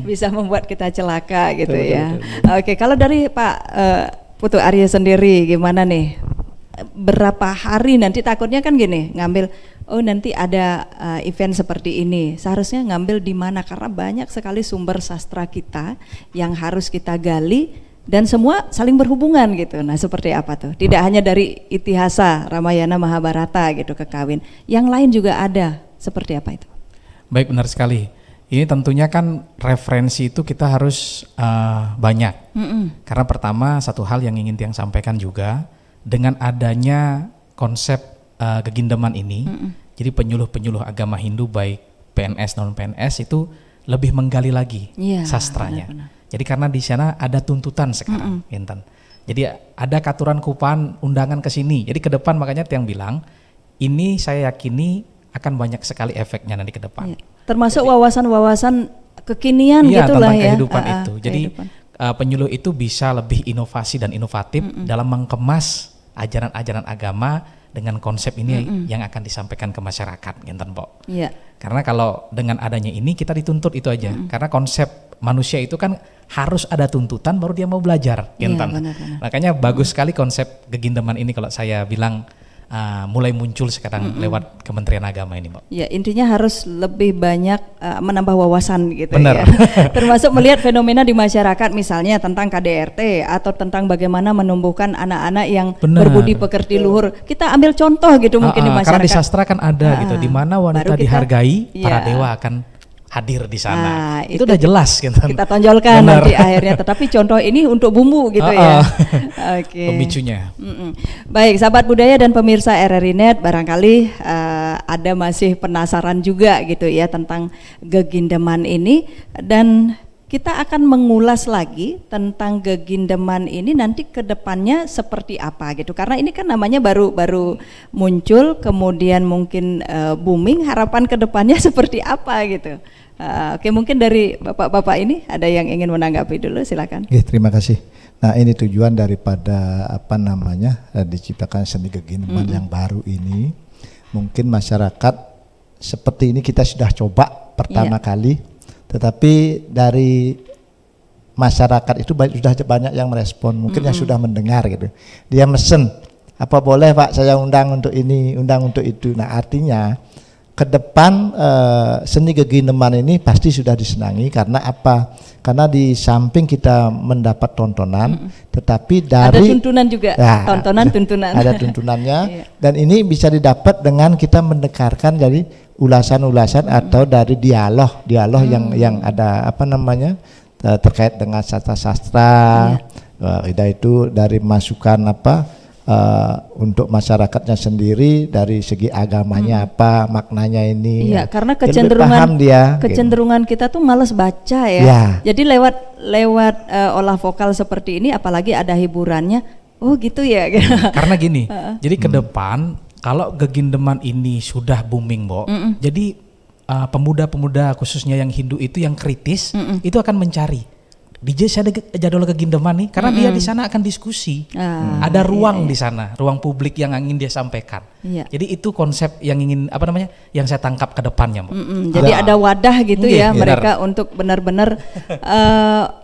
bisa membuat kita celaka gitu ya. Oke, kalau dari Pak Putu Arya sendiri gimana nih? Berapa hari nanti takutnya kan gini, ngambil oh nanti ada event seperti ini, seharusnya ngambil di mana, karena banyak sekali sumber sastra kita yang harus kita gali dan semua saling berhubungan gitu. Nah seperti apa tuh? Tidak hanya dari Itihasa, Ramayana, Mahabharata gitu ke kawin, yang lain juga ada. Seperti apa itu? Baik, benar sekali. Ini tentunya kan referensi itu kita harus banyak. Karena pertama satu hal yang ingin Tiang sampaikan juga, dengan adanya konsep gegindeman ini, jadi penyuluh-penyuluh agama Hindu baik PNS non PNS itu lebih menggali lagi sastranya. Benar. Jadi karena di sana ada tuntutan sekarang, Intan. Jadi ada katuran kupaan undangan ke sini. Jadi ke depan makanya Tiang bilang, ini saya yakini akan banyak sekali efeknya nanti ke depan. Termasuk wawasan-wawasan kekinian gitulah tentang ya. Kehidupan itu. Jadi penyuluh itu bisa lebih inovasi dan inovatif dalam mengemas ajaran-ajaran agama dengan konsep ini yang akan disampaikan ke masyarakat, Intan Pok. Karena kalau dengan adanya ini kita dituntut itu aja. Karena konsep manusia itu kan harus ada tuntutan baru dia mau belajar, Intan. Makanya bagus sekali konsep gegindeman ini kalau saya bilang mulai muncul sekarang lewat Kementerian Agama ini, Mbak. Ya, intinya harus lebih banyak menambah wawasan gitu. Benar. Ya. Termasuk melihat fenomena di masyarakat misalnya tentang KDRT atau tentang bagaimana menumbuhkan anak-anak yang berbudi pekerti luhur. Kita ambil contoh gitu mungkin di masyarakat. Karena di sastra kan ada gitu, di mana wanita dihargai, para dewa akan hadir di sana. Itu udah jelas gitu. Kita tonjolkan nanti akhirnya, tetapi contoh ini untuk bumbu gitu ya. Oke. Pemicunya. Baik, sahabat budaya dan pemirsa RRI Net, barangkali ada masih penasaran juga gitu ya tentang gegindeman ini, dan kita akan mengulas lagi tentang gegindeman ini nanti ke depannya seperti apa gitu. Karena ini kan namanya baru muncul, kemudian mungkin booming, harapan ke depannya seperti apa gitu. Oke, mungkin dari Bapak-bapak ini ada yang ingin menanggapi dulu, silakan. Oke, terima kasih. Nah, ini tujuan daripada diciptakan seni gegindeman yang baru ini. Mungkin masyarakat seperti ini kita sudah coba pertama kali, tetapi dari masyarakat itu sudah banyak yang merespon, mungkin yang sudah mendengar gitu. Dia mesen, apa boleh Pak saya undang untuk ini, undang untuk itu. Nah artinya ke depan seni gegineman ini pasti sudah disenangi karena apa? Karena di samping kita mendapat tontonan, tetapi dari ada tuntunan juga, tuntunan. Ada tuntunannya, dan ini bisa didapat dengan kita mendengarkan dari ulasan-ulasan atau dari dialog yang ada apa namanya terkait dengan sastra-sastra, itu dari masukan untuk masyarakatnya sendiri dari segi agamanya apa maknanya ini. Iya, karena kecenderungan kita tuh malas baca ya. Jadi lewat olah vokal seperti ini, apalagi ada hiburannya, oh gitu ya. Karena gini, jadi ke depan kalau gegindeman ini sudah booming, Mbok, jadi pemuda-pemuda khususnya yang Hindu itu yang kritis itu akan mencari DJ saya ada jadwal gegindeman nih, karena dia di sana akan diskusi, ada ruang di sana, ruang publik yang ingin dia sampaikan. Jadi itu konsep yang ingin yang saya tangkap ke depannya, Mbak. Jadi ada wadah gitu ya mereka untuk benar-benar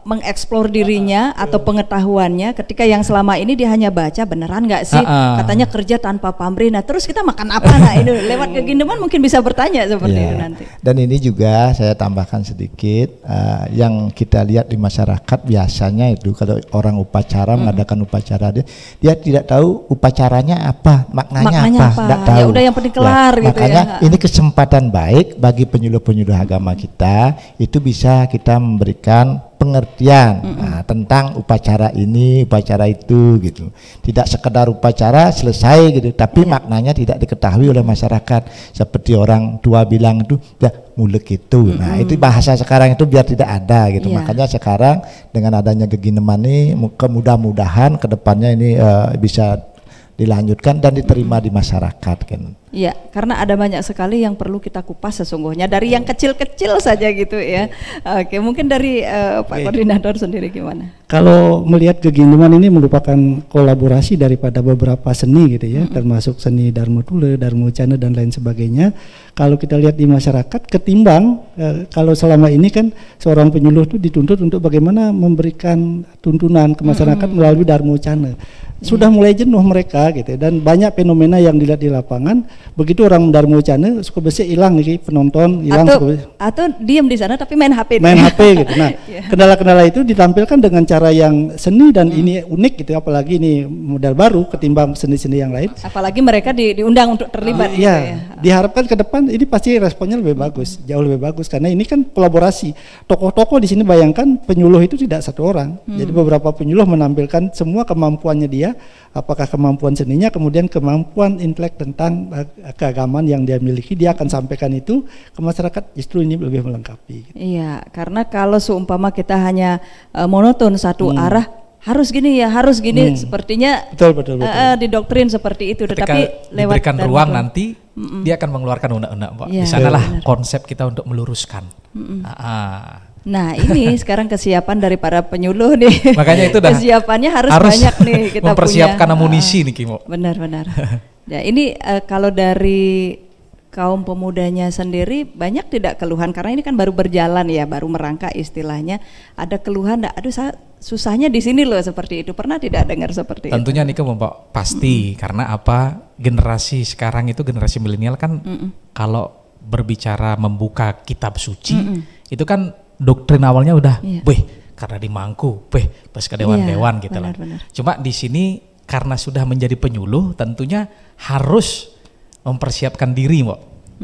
mengeksplor dirinya atau pengetahuannya. Ketika yang selama ini dia hanya baca, beneran nggak sih? Katanya kerja tanpa pamrih. Nah terus kita makan apa? Nah ini lewat gegindeman mungkin bisa bertanya seperti itu nanti. Dan ini juga saya tambahkan sedikit, yang kita lihat di masyarakat biasanya itu kalau orang upacara mengadakan upacara dia tidak tahu upacaranya apa, maknanya apa, tidak tahu. Ya udah yang penting kelar gitu makanya ini kesempatan baik bagi penyuluh-penyuluh agama kita, itu bisa kita memberikan pengertian tentang upacara ini, upacara itu gitu. Tidak sekedar upacara selesai gitu, tapi maknanya tidak diketahui oleh masyarakat. Seperti orang tua bilang itu, ya mulek itu. Nah itu bahasa sekarang itu biar tidak ada gitu. Makanya sekarang dengan adanya gegineman ini, mudah-mudahan kedepannya ini bisa dilanjutkan dan diterima di masyarakat kan. Iya, karena ada banyak sekali yang perlu kita kupas sesungguhnya dari yang kecil-kecil saja gitu ya. Oke, mungkin dari Pak Koordinator sendiri gimana? Kalau melihat gegindeman ini merupakan kolaborasi daripada beberapa seni gitu ya, termasuk seni Darmo Tule, Darmo Cana dan lain sebagainya. Kalau kita lihat di masyarakat, ketimbang kalau selama ini kan seorang penyuluh itu dituntut untuk bagaimana memberikan tuntunan ke masyarakat melalui Darmo Cana. Sudah mulai jenuh mereka gitu, dan banyak fenomena yang dilihat di lapangan. Begitu orang Darmo Cana suka besi hilang nih penonton, hilang atau diam di sana tapi main HP. Main HP gitu. Nah, kendala-kendala itu ditampilkan dengan cara yang seni dan ini unik gitu, apalagi ini model baru ketimbang seni-seni yang lain. Apalagi mereka diundang untuk terlibat gitu ya. Diharapkan ke depan ini pasti responnya lebih bagus, jauh lebih bagus karena ini kan kolaborasi. Tokoh-tokoh di sini bayangkan penyuluh itu tidak satu orang. Jadi beberapa penyuluh menampilkan semua kemampuannya dia, apakah kemampuan seninya, kemudian kemampuan intelek tentang keagamaan yang dia miliki, dia akan sampaikan itu ke masyarakat, justru ini lebih melengkapi. Iya, karena kalau seumpama kita hanya monoton satu arah, harus gini ya, harus gini, sepertinya betul. didoktrin seperti itu. Ketika tetapi lewat diberikan ruang nanti dia akan mengeluarkan undang-undang, Pak. Di sanalah konsep kita untuk meluruskan. Nah ini sekarang kesiapan dari para penyuluh nih. Makanya itu dah kesiapannya harus banyak nih kita mempersiapkan punya. Amunisi nih Kimo. Benar. Ya ini kalau dari kaum pemudanya sendiri banyak tidak keluhan, karena ini kan baru berjalan ya, baru merangkak istilahnya. Ada keluhan, aduh susahnya di sini loh seperti itu. Pernah tidak dengar seperti Tentunya itu? Tentunya Nika pasti karena apa, generasi sekarang itu generasi milenial kan kalau berbicara membuka kitab suci itu kan doktrin awalnya udah, karena di Mangku, pas ke dewan-dewan gitu lah. Cuma di sini karena sudah menjadi penyuluh, tentunya harus mempersiapkan diri, Mbak.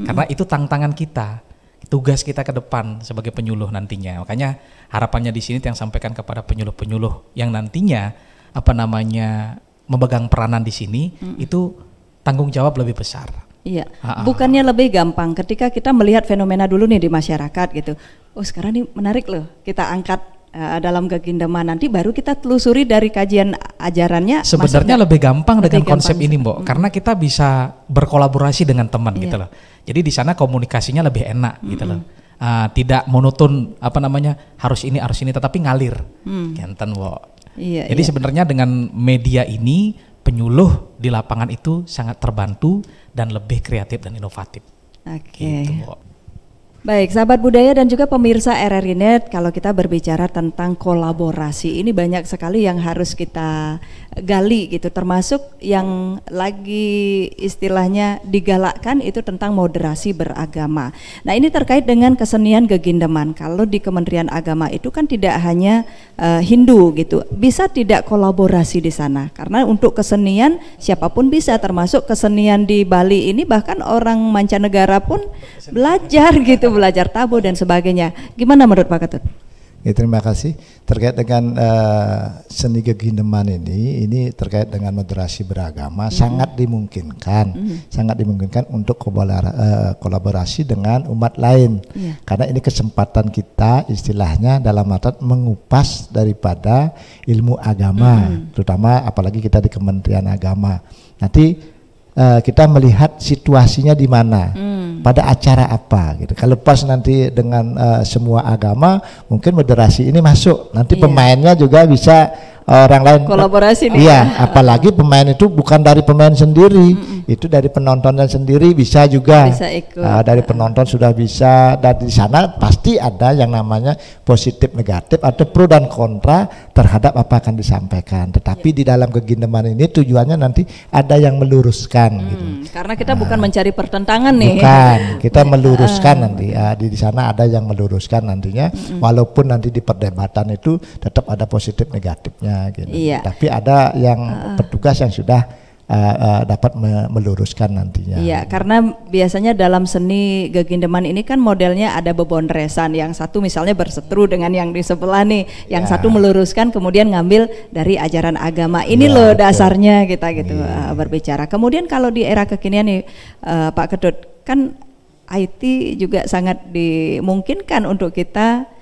Karena itu tantangan kita, tugas kita ke depan sebagai penyuluh nantinya. Makanya harapannya di sini yang sampaikan kepada penyuluh-penyuluh yang nantinya memegang peranan di sini, itu tanggung jawab lebih besar. Iya, bukannya lebih gampang ketika kita melihat fenomena dulu nih di masyarakat gitu. Oh sekarang ini menarik loh, kita angkat dalam gegindeman, nanti baru kita telusuri dari kajian ajarannya. Sebenarnya lebih gampang dengan konsep ini, Mbok, karena kita bisa berkolaborasi dengan teman gitu loh. Jadi di sana komunikasinya lebih enak gitu loh. Tidak monoton harus ini, tetapi ngalir. Genten, Mbok. Jadi sebenarnya dengan media ini penyuluh di lapangan itu sangat terbantu dan lebih kreatif dan inovatif. Gitu, Baik, sahabat budaya dan juga pemirsa RRI Net, kalau kita berbicara tentang kolaborasi, ini banyak sekali yang harus kita gali gitu, termasuk yang lagi istilahnya digalakkan itu tentang moderasi beragama. Nah, ini terkait dengan kesenian Gegindeman. Kalau di Kementerian Agama itu kan tidak hanya Hindu gitu, bisa tidak kolaborasi di sana? Karena untuk kesenian siapapun bisa, termasuk kesenian di Bali ini bahkan orang mancanegara pun belajar gitu, belajar tabuh dan sebagainya. Gimana menurut Pak Ketut? Ya, terima kasih. Terkait dengan seni Gegindeman ini terkait dengan moderasi beragama sangat dimungkinkan, sangat dimungkinkan untuk kolaborasi dengan umat lain. Karena ini kesempatan kita istilahnya dalam arti mengupas daripada ilmu agama, terutama apalagi kita di Kementerian Agama. Nanti kita melihat situasinya di mana, pada acara apa gitu. Kalau pas nanti dengan semua agama, mungkin moderasi ini masuk. Nanti pemainnya juga bisa orang lain kolaborasi nih. Iya, apalagi pemain itu bukan dari pemain sendiri, itu dari penontonnya sendiri bisa juga. Bisa ikut. Dari penonton sudah bisa, dan di sana pasti ada yang namanya positif negatif atau pro dan kontra terhadap apa akan disampaikan. Tetapi di dalam Gegindeman ini tujuannya nanti ada yang meluruskan gitu. Karena kita bukan mencari pertentangan nih. Bukan, kita meluruskan nanti. Di sana ada yang meluruskan nantinya, walaupun nanti di perdebatan itu tetap ada positif negatifnya. Gitu. Tapi ada yang petugas yang sudah dapat meluruskan nantinya. Iya, karena biasanya dalam seni Gegindeman ini kan modelnya ada bebonresan, yang satu misalnya berseteru dengan yang di sebelah nih, yang satu meluruskan kemudian ngambil dari ajaran agama. Ini loh dasarnya kita gitu berbicara. Kemudian kalau di era kekinian nih Pak Ketut, kan IT juga sangat dimungkinkan untuk kita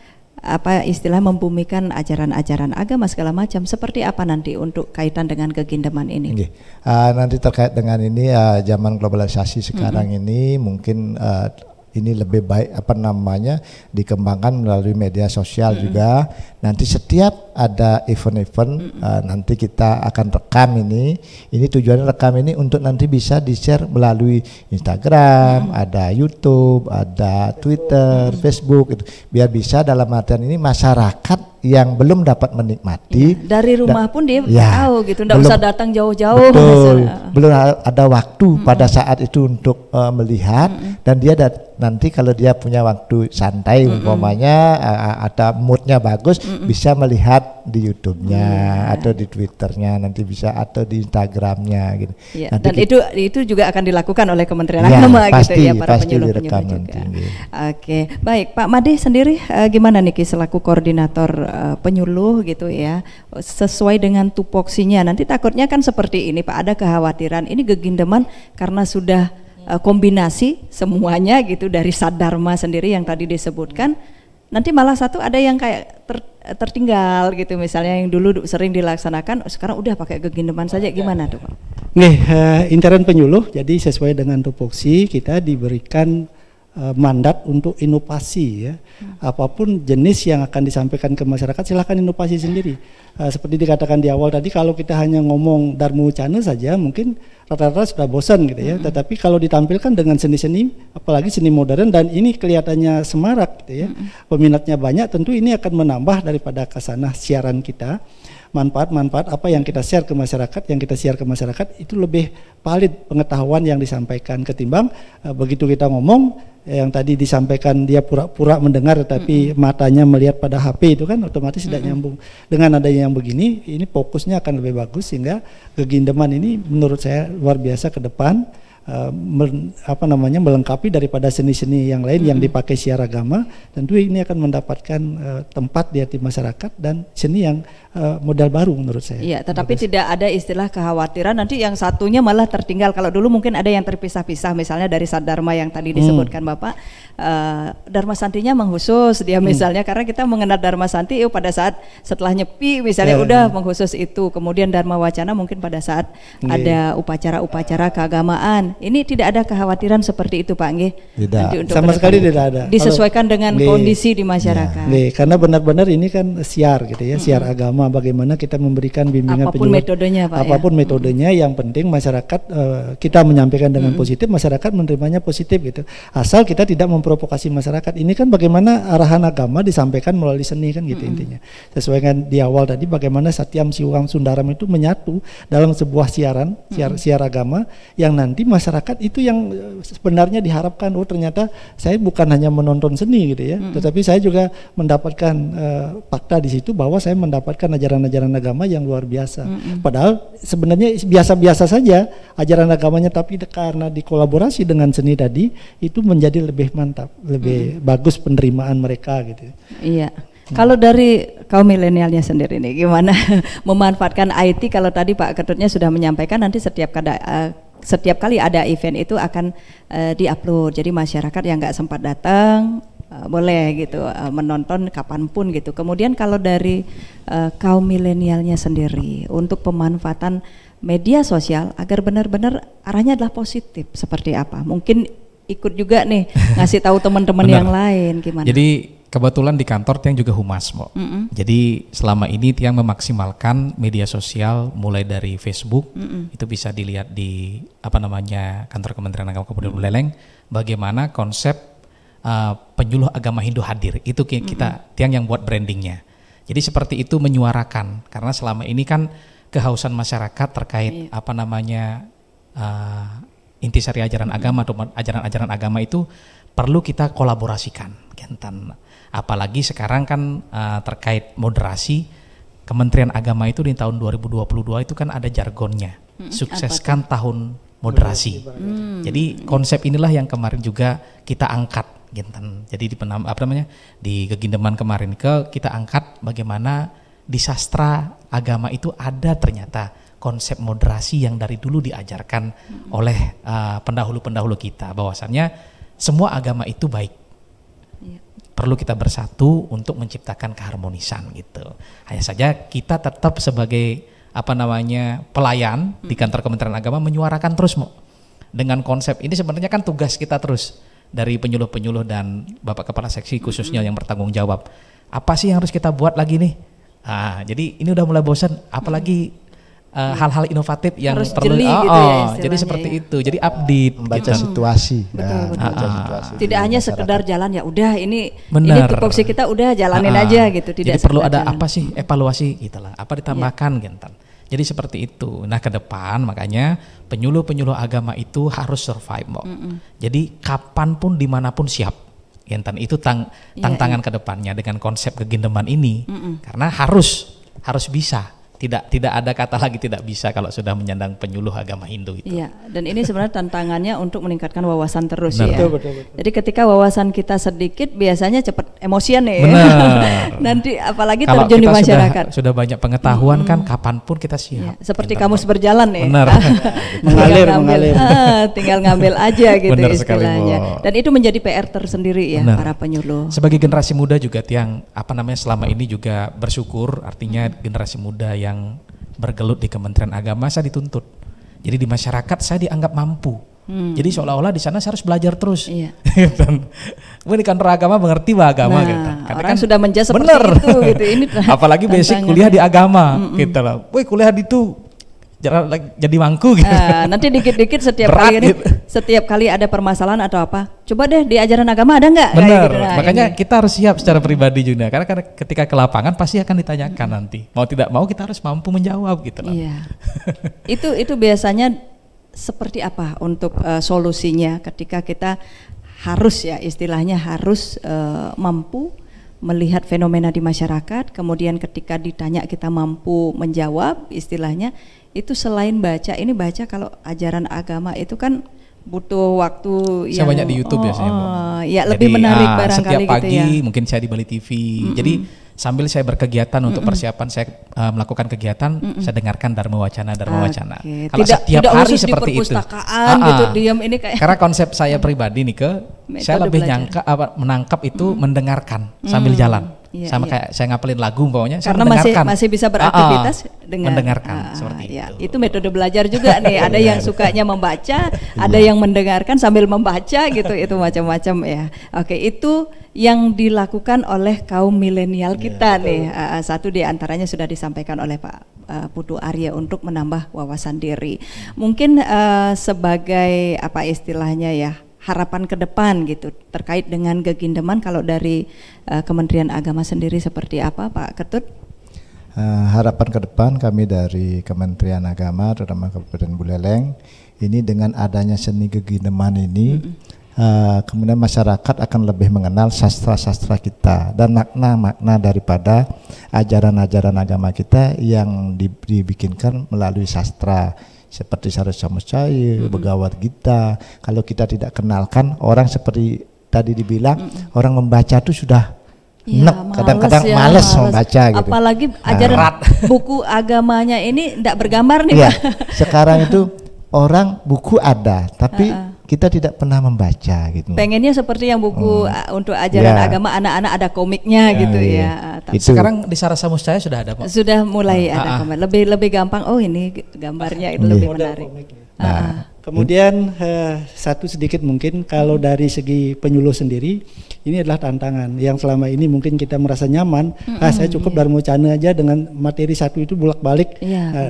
apa istilah membumikan ajaran-ajaran agama segala macam. Seperti apa nanti untuk kaitan dengan Gegindeman ini? Nanti terkait dengan ini zaman globalisasi sekarang ini mungkin ini lebih baik dikembangkan melalui media sosial juga. Nanti setiap ada event-event nanti kita akan rekam ini tujuannya rekam ini untuk nanti bisa di-share melalui Instagram, ada YouTube, ada Twitter, Facebook gitu. Biar bisa dalam artian ini masyarakat yang belum dapat menikmati dari rumah pun dia tahu gitu, enggak usah datang jauh-jauh. Belum ada waktu pada saat itu untuk melihat, dan dia nanti kalau dia punya waktu santai umpamanya ada moodnya bagus, bisa melihat di YouTube-nya atau di Twitter-nya nanti bisa, atau di Instagram-nya gitu. Dan itu juga akan dilakukan oleh Kementerian Agama gitu ya, para penyuluh-penyuluh juga. Oke, baik Pak Made sendiri gimana nih selaku koordinator penyuluh gitu ya, sesuai dengan tupoksinya. Nanti takutnya kan seperti ini Pak, ada kekhawatiran ini Gegindeman karena sudah kombinasi semuanya gitu dari Sadharma sendiri yang tadi disebutkan, nanti malah satu ada yang kayak tertinggal gitu, misalnya yang dulu sering dilaksanakan sekarang udah pakai Gegindeman saja, gimana tuh Pak? Intern penyuluh, jadi sesuai dengan tupoksi kita diberikan mandat untuk inovasi ya. Apapun jenis yang akan disampaikan ke masyarakat silahkan inovasi sendiri. Seperti dikatakan di awal tadi, kalau kita hanya ngomong Dharma Wacana saja mungkin rata-rata sudah bosan gitu ya. Tetapi kalau ditampilkan dengan seni-seni, apalagi seni modern, dan ini kelihatannya semarak gitu ya, peminatnya banyak, tentu ini akan menambah daripada kesanah siaran kita. Manfaat-manfaat apa yang kita share ke masyarakat, itu lebih valid pengetahuan yang disampaikan ketimbang begitu kita ngomong yang tadi disampaikan dia pura-pura mendengar tapi matanya melihat pada HP, itu kan otomatis tidak nyambung. Dengan adanya yang begini, ini fokusnya akan lebih bagus, sehingga Gegindeman ini menurut saya luar biasa ke depan. Melengkapi daripada seni-seni yang lain yang dipakai siar agama. Tentu ini akan mendapatkan tempat di hati masyarakat dan seni yang modal baru menurut saya. Iya, tetapi tidak ada istilah kekhawatiran nanti yang satunya malah tertinggal. Kalau dulu mungkin ada yang terpisah-pisah, misalnya dari Sadharma yang tadi disebutkan Bapak, Dharma Santinya mengkhusus dia misalnya, karena kita mengenal Dharma Santi pada saat setelah nyepi misalnya udah mengkhusus itu. Kemudian Dharma Wacana mungkin pada saat ada upacara-upacara keagamaan. Ini tidak ada kekhawatiran seperti itu Pak nggih. Tidak. Sama sekali tidak ada. Disesuaikan dengan kondisi di masyarakat. Karena benar-benar ini kan siar gitu ya, siar agama, bagaimana kita memberikan bimbingan apapun metodenya Pak. Apapun metodenya, yang penting masyarakat kita menyampaikan dengan positif, masyarakat menerimanya positif gitu. Asal kita tidak memprovokasi masyarakat. Ini kan bagaimana arahan agama disampaikan melalui seni kan gitu intinya. Sesuai dengan di awal tadi, bagaimana Satyam Siwam Sundaram itu menyatu dalam sebuah siaran, siar agama, yang nanti masyarakat itu yang sebenarnya diharapkan. Oh ternyata saya bukan hanya menonton seni gitu ya, tetapi saya juga mendapatkan fakta di situ bahwa saya mendapatkan ajaran-ajaran agama yang luar biasa. Padahal sebenarnya biasa-biasa saja ajaran agamanya, tapi karena dikolaborasi dengan seni tadi itu menjadi lebih mantap, lebih bagus penerimaan mereka gitu. Iya. Kalau dari kaum milenialnya sendiri nih gimana memanfaatkan IT? Kalau tadi Pak Ketutnya sudah menyampaikan nanti setiap kali ada event itu akan diupload. Jadi masyarakat yang nggak sempat datang boleh gitu menonton kapanpun gitu. Kemudian kalau dari kaum milenialnya sendiri untuk pemanfaatan media sosial agar benar-benar arahnya adalah positif seperti apa? Mungkin ikut juga nih ngasih tahu teman-teman yang lain gimana? Jadi kebetulan di kantor Tiang juga humas, Mo. Jadi selama ini Tiang memaksimalkan media sosial mulai dari Facebook, itu bisa dilihat di kantor Kementerian Agama Kabupaten Buleleng, bagaimana konsep penyuluh agama Hindu hadir. Itu kita Tiang yang buat brandingnya. Jadi seperti itu menyuarakan, karena selama ini kan kehausan masyarakat terkait intisari ajaran agama atau ajaran-ajaran agama itu perlu kita kolaborasikan. Apalagi sekarang kan terkait moderasi, Kementerian Agama itu di tahun 2022 itu kan ada jargonnya, sukseskan tahun moderasi. Jadi konsep inilah yang kemarin juga kita angkat, jadi di Gegindeman kemarin kita angkat bagaimana di sastra agama itu ada ternyata konsep moderasi yang dari dulu diajarkan oleh pendahulu-pendahulu kita, bahwasannya semua agama itu baik. Perlu kita bersatu untuk menciptakan keharmonisan gitu. Hanya saja kita tetap sebagai pelayan di kantor Kementerian Agama menyuarakan terus dengan konsep ini. Sebenarnya kan tugas kita terus dari penyuluh-penyuluh dan Bapak Kepala Seksi khususnya yang bertanggung jawab. Apa sih yang harus kita buat lagi nih? Jadi ini udah mulai bosan, apalagi hal-hal inovatif yang harus perlu jadi seperti itu. Jadi update, membaca situasi. Betul. Tidak hanya sekedar jalan ya udah ini tupoksi kita udah jalanin aja gitu. Tidak. Jadi perlu ada apa sih evaluasi gitulah. Apa ditambahkan gitu. Jadi seperti itu. Nah ke depan makanya penyuluh-penyuluh agama itu harus survive, Jadi kapanpun dimanapun siap. Itu tantangan ke depannya dengan konsep Gegindeman ini. Karena harus bisa. Tidak ada kata lagi tidak bisa kalau sudah menyandang penyuluh agama Hindu itu. Iya, dan ini sebenarnya tantangannya untuk meningkatkan wawasan terus. Betul. Jadi ketika wawasan kita sedikit biasanya cepat emosian ya. Nanti apalagi kalau terjun di masyarakat. Sudah banyak pengetahuan kan kapanpun kita siap. Seperti kamus berjalan ya. mengalir. Tinggal ngambil aja gitu Sekali, istilahnya. Dan itu menjadi PR tersendiri ya para penyuluh. Sebagai generasi muda juga Tiang selama ini juga bersyukur, artinya generasi muda yang bergelut di Kementerian Agama saya dituntut. Jadi di masyarakat saya dianggap mampu. Jadi seolah-olah di sana saya harus belajar terus. Iya. Di kantor agama mengerti agama gitu. Karena orang kan sudah menjadi seperti itu gitu. Ini apalagi basic kuliah di agama gitu loh. Kuliah di itu jadi mangku gitu. Nanti dikit-dikit setiap kali ada permasalahan atau apa, coba deh di ajaran agama ada nggak? Benar. Gitu. Makanya kita harus siap secara pribadi juga. Karena ketika ke lapangan pasti akan ditanyakan nanti. Mau tidak mau kita harus mampu menjawab gitu loh. Iya. itu biasanya seperti apa untuk solusinya ketika kita harus istilahnya harus mampu melihat fenomena di masyarakat, kemudian ketika ditanya kita mampu menjawab istilahnya. Itu selain baca kalau ajaran agama itu kan butuh waktu yang banyak di YouTube biasanya. Ya lebih menarik barangkali setiap pagi gitu ya. Mungkin saya di Bali TV. Jadi sambil saya berkegiatan untuk persiapan saya melakukan kegiatan, saya dengarkan Dharma Wacana. Kalau setiap hari seperti itu. Gitu diam ini kayak. Karena konsep saya pribadi nih saya lebih menangkap itu mendengarkan sambil jalan. Iya, sama iya. kayak saya ngapelin lagu pokoknya saya Karena mendengarkan. masih bisa beraktivitas dengan mendengarkan seperti ya, itu. itu metode belajar juga nih. Ada yang sukanya membaca, ada yang mendengarkan sambil membaca gitu. Itu macam-macam ya. Oke, itu yang dilakukan oleh kaum milenial kita nih. Satu di antaranya sudah disampaikan oleh Pak Putu Arya untuk menambah wawasan diri. Mungkin sebagai apa istilahnya ya, harapan ke depan gitu terkait dengan Gegindeman, kalau dari Kementerian Agama sendiri seperti apa Pak Ketut? Harapan ke depan kami dari Kementerian Agama terutama Kabupaten Buleleng ini dengan adanya seni Gegindeman ini kemudian masyarakat akan lebih mengenal sastra-sastra kita dan makna-makna daripada ajaran-ajaran agama kita yang dibikinkan melalui sastra seperti Sarasa Muscair, Begawat Gita. Kalau kita tidak kenalkan, orang seperti tadi dibilang, orang membaca itu sudah kadang-kadang males membaca gitu. Apalagi ajaran buku agamanya ini tidak bergambar nih Pak. Sekarang itu orang buku ada, tapi kita tidak pernah membaca gitu. Pengennya seperti yang buku untuk ajaran agama anak-anak ada komiknya gitu ya. Tapi sekarang di Sarasa Muscair sudah ada Pak. Sudah mulai ada komik. Lebih gampang. Oh ini gambarnya itu lebih menarik. Kemudian satu sedikit mungkin kalau dari segi penyuluh sendiri ini adalah tantangan yang selama ini mungkin kita merasa nyaman. Saya cukup Dharma Wacana aja dengan materi satu itu bolak-balik.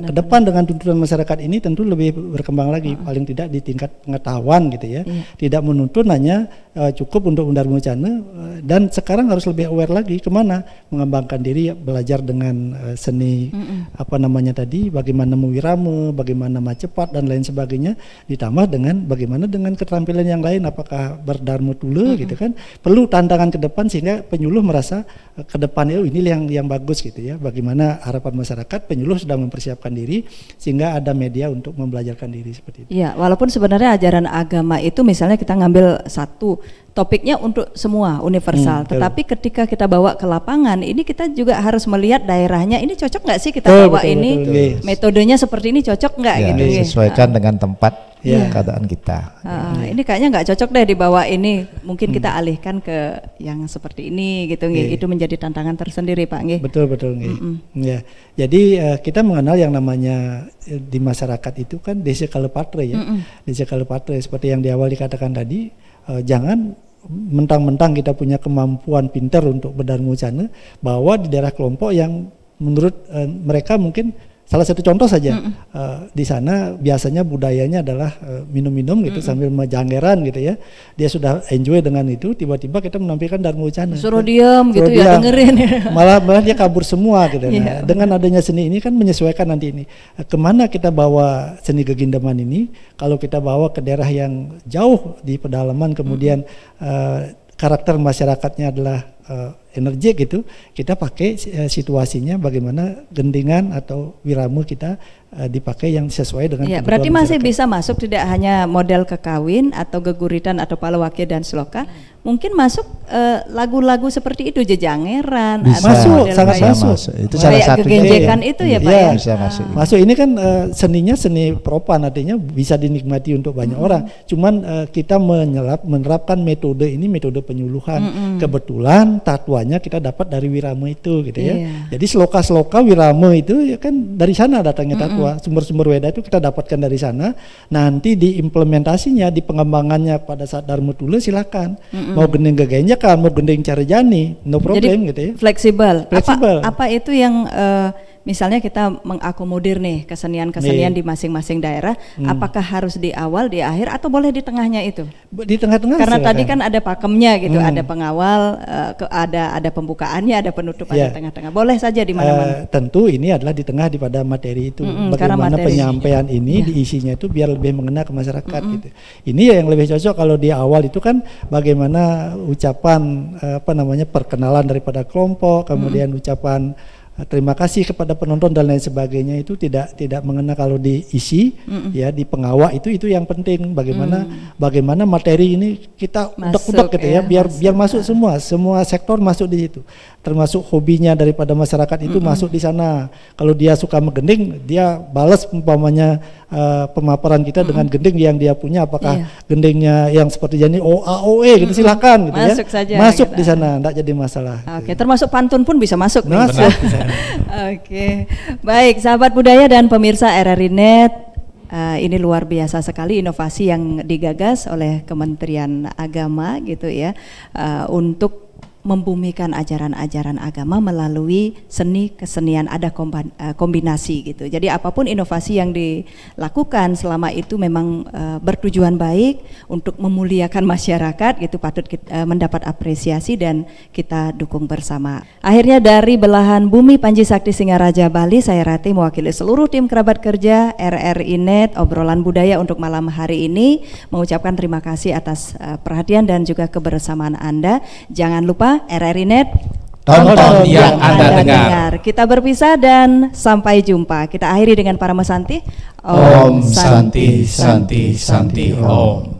Ke depan dengan tuntutan masyarakat ini tentu lebih berkembang lagi, paling tidak di tingkat pengetahuan gitu ya. Tidak menuntut hanya cukup untuk Dharma Wacana dan sekarang harus lebih aware lagi kemana mengembangkan diri, belajar dengan seni apa namanya tadi, bagaimana mewirama, bagaimana macepat dan lain sebagainya. Ditambah dengan bagaimana dengan keterampilan yang lain, apakah berdharma tula gitu kan, perlu tantangan ke depan sehingga penyuluh merasa ke depan ini yang bagus gitu ya. Bagaimana harapan masyarakat, penyuluh sudah mempersiapkan diri sehingga ada media untuk membelajarkan diri seperti itu. Iya, walaupun sebenarnya ajaran agama itu misalnya kita ngambil satu topiknya untuk semua universal, tetapi ketika kita bawa ke lapangan ini kita juga harus melihat daerahnya ini cocok nggak sih kita bawa ini metodenya seperti ini cocok nggak gitu ya. Disesuaikan dengan tempat keadaan kita. Ini kayaknya nggak cocok deh dibawa ini, mungkin kita alihkan ke yang seperti ini gitu. Itu menjadi tantangan tersendiri Pak. Betul ya. Jadi kita mengenal yang namanya di masyarakat itu kan desa Kalepatre ya. Desa Kalepatre seperti yang di awal dikatakan tadi, jangan mentang-mentang kita punya kemampuan pintar untuk berdharma wacana, bahwa di daerah kelompok yang menurut mereka mungkin salah satu contoh saja, di sana biasanya budayanya adalah minum-minum gitu sambil majanggeran gitu ya. Dia sudah enjoy dengan itu, tiba-tiba kita menampilkan Dharma Wacana. Suruh diam gitu ya, dengerin. Malah dia kabur semua gitu. Nah, dengan adanya seni ini kan menyesuaikan nanti ini. Kemana kita bawa seni Gegindeman ini? Kalau kita bawa ke daerah yang jauh di pedalaman, kemudian karakter masyarakatnya adalah energi gitu, kita pakai situasinya bagaimana gendingan atau wirama kita dipakai yang sesuai dengan kebutuhan berarti masih masyarakat. bisa masuk, tidak hanya model kekawin atau geguritan atau palawakya dan sloka, mungkin masuk lagu-lagu seperti itu, jejangeran masuk, sangat masuk. Itu salah satu gegenjekan itu ya Pak ya. Bisa masuk. Ini kan seninya seni propan, artinya bisa dinikmati untuk banyak orang. Cuman kita menerapkan metode ini, metode penyuluhan. Kebetulan tatuannya kita dapat dari wirama itu gitu ya. Jadi sloka-sloka wirama itu ya kan dari sana datangnya tatua. Sumber-sumber Weda itu kita dapatkan dari sana. Nanti diimplementasinya, di pengembangannya pada saat Dharma Tula silakan. Mau gending gegenjekan, mau gending carajani, no problem. Jadi, gitu ya. Fleksibel. Apa itu yang misalnya kita mengakomodir nih kesenian-kesenian di masing-masing daerah, apakah harus di awal, di akhir, atau boleh di tengahnya itu? Di tengah-tengah. Karena tadi kan ada pakemnya gitu, ada pengawal, ada pembukaannya, ada penutupan di tengah-tengah. Boleh saja di mana-mana. Tentu ini adalah di tengah daripada materi itu. Bagaimana penyampaian ini diisinya itu biar lebih mengena ke masyarakat gitu. Ini yang lebih cocok kalau di awal itu kan bagaimana ucapan perkenalan daripada kelompok, kemudian ucapan Terima kasih kepada penonton dan lain sebagainya, itu tidak mengena kalau diisi ya, di pengawak itu yang penting, bagaimana materi ini kita udak-udak gitu ya, biar masuk semua sektor masuk di situ, termasuk hobinya daripada masyarakat itu masuk di sana. Kalau dia suka menggending, dia balas umpamanya pemaparan kita dengan gending yang dia punya, apakah gendingnya yang seperti jadi OAOE gitu, silakan gitu masuk ya, saja, masuk gitu. di sana, tidak jadi masalah. Oke, termasuk pantun pun bisa masuk. Masuk. Oke, baik sahabat budaya dan pemirsa RRI Net, ini luar biasa sekali inovasi yang digagas oleh Kementerian Agama gitu ya, untuk membumikan ajaran-ajaran agama melalui seni kesenian, ada kombinasi gitu. Jadi apapun inovasi yang dilakukan selama itu memang bertujuan baik untuk memuliakan masyarakat gitu, patut mendapat apresiasi dan kita dukung bersama. Akhirnya dari belahan bumi Panji Sakti Singaraja Bali, saya Rati mewakili seluruh tim kerabat kerja RRI Net obrolan budaya untuk malam hari ini mengucapkan terima kasih atas perhatian dan juga kebersamaan Anda. Jangan lupa RRI Net tonton yang Anda dengar. Kita berpisah dan sampai jumpa. Kita akhiri dengan Parama Santi. Om Santi Santi Santi Om.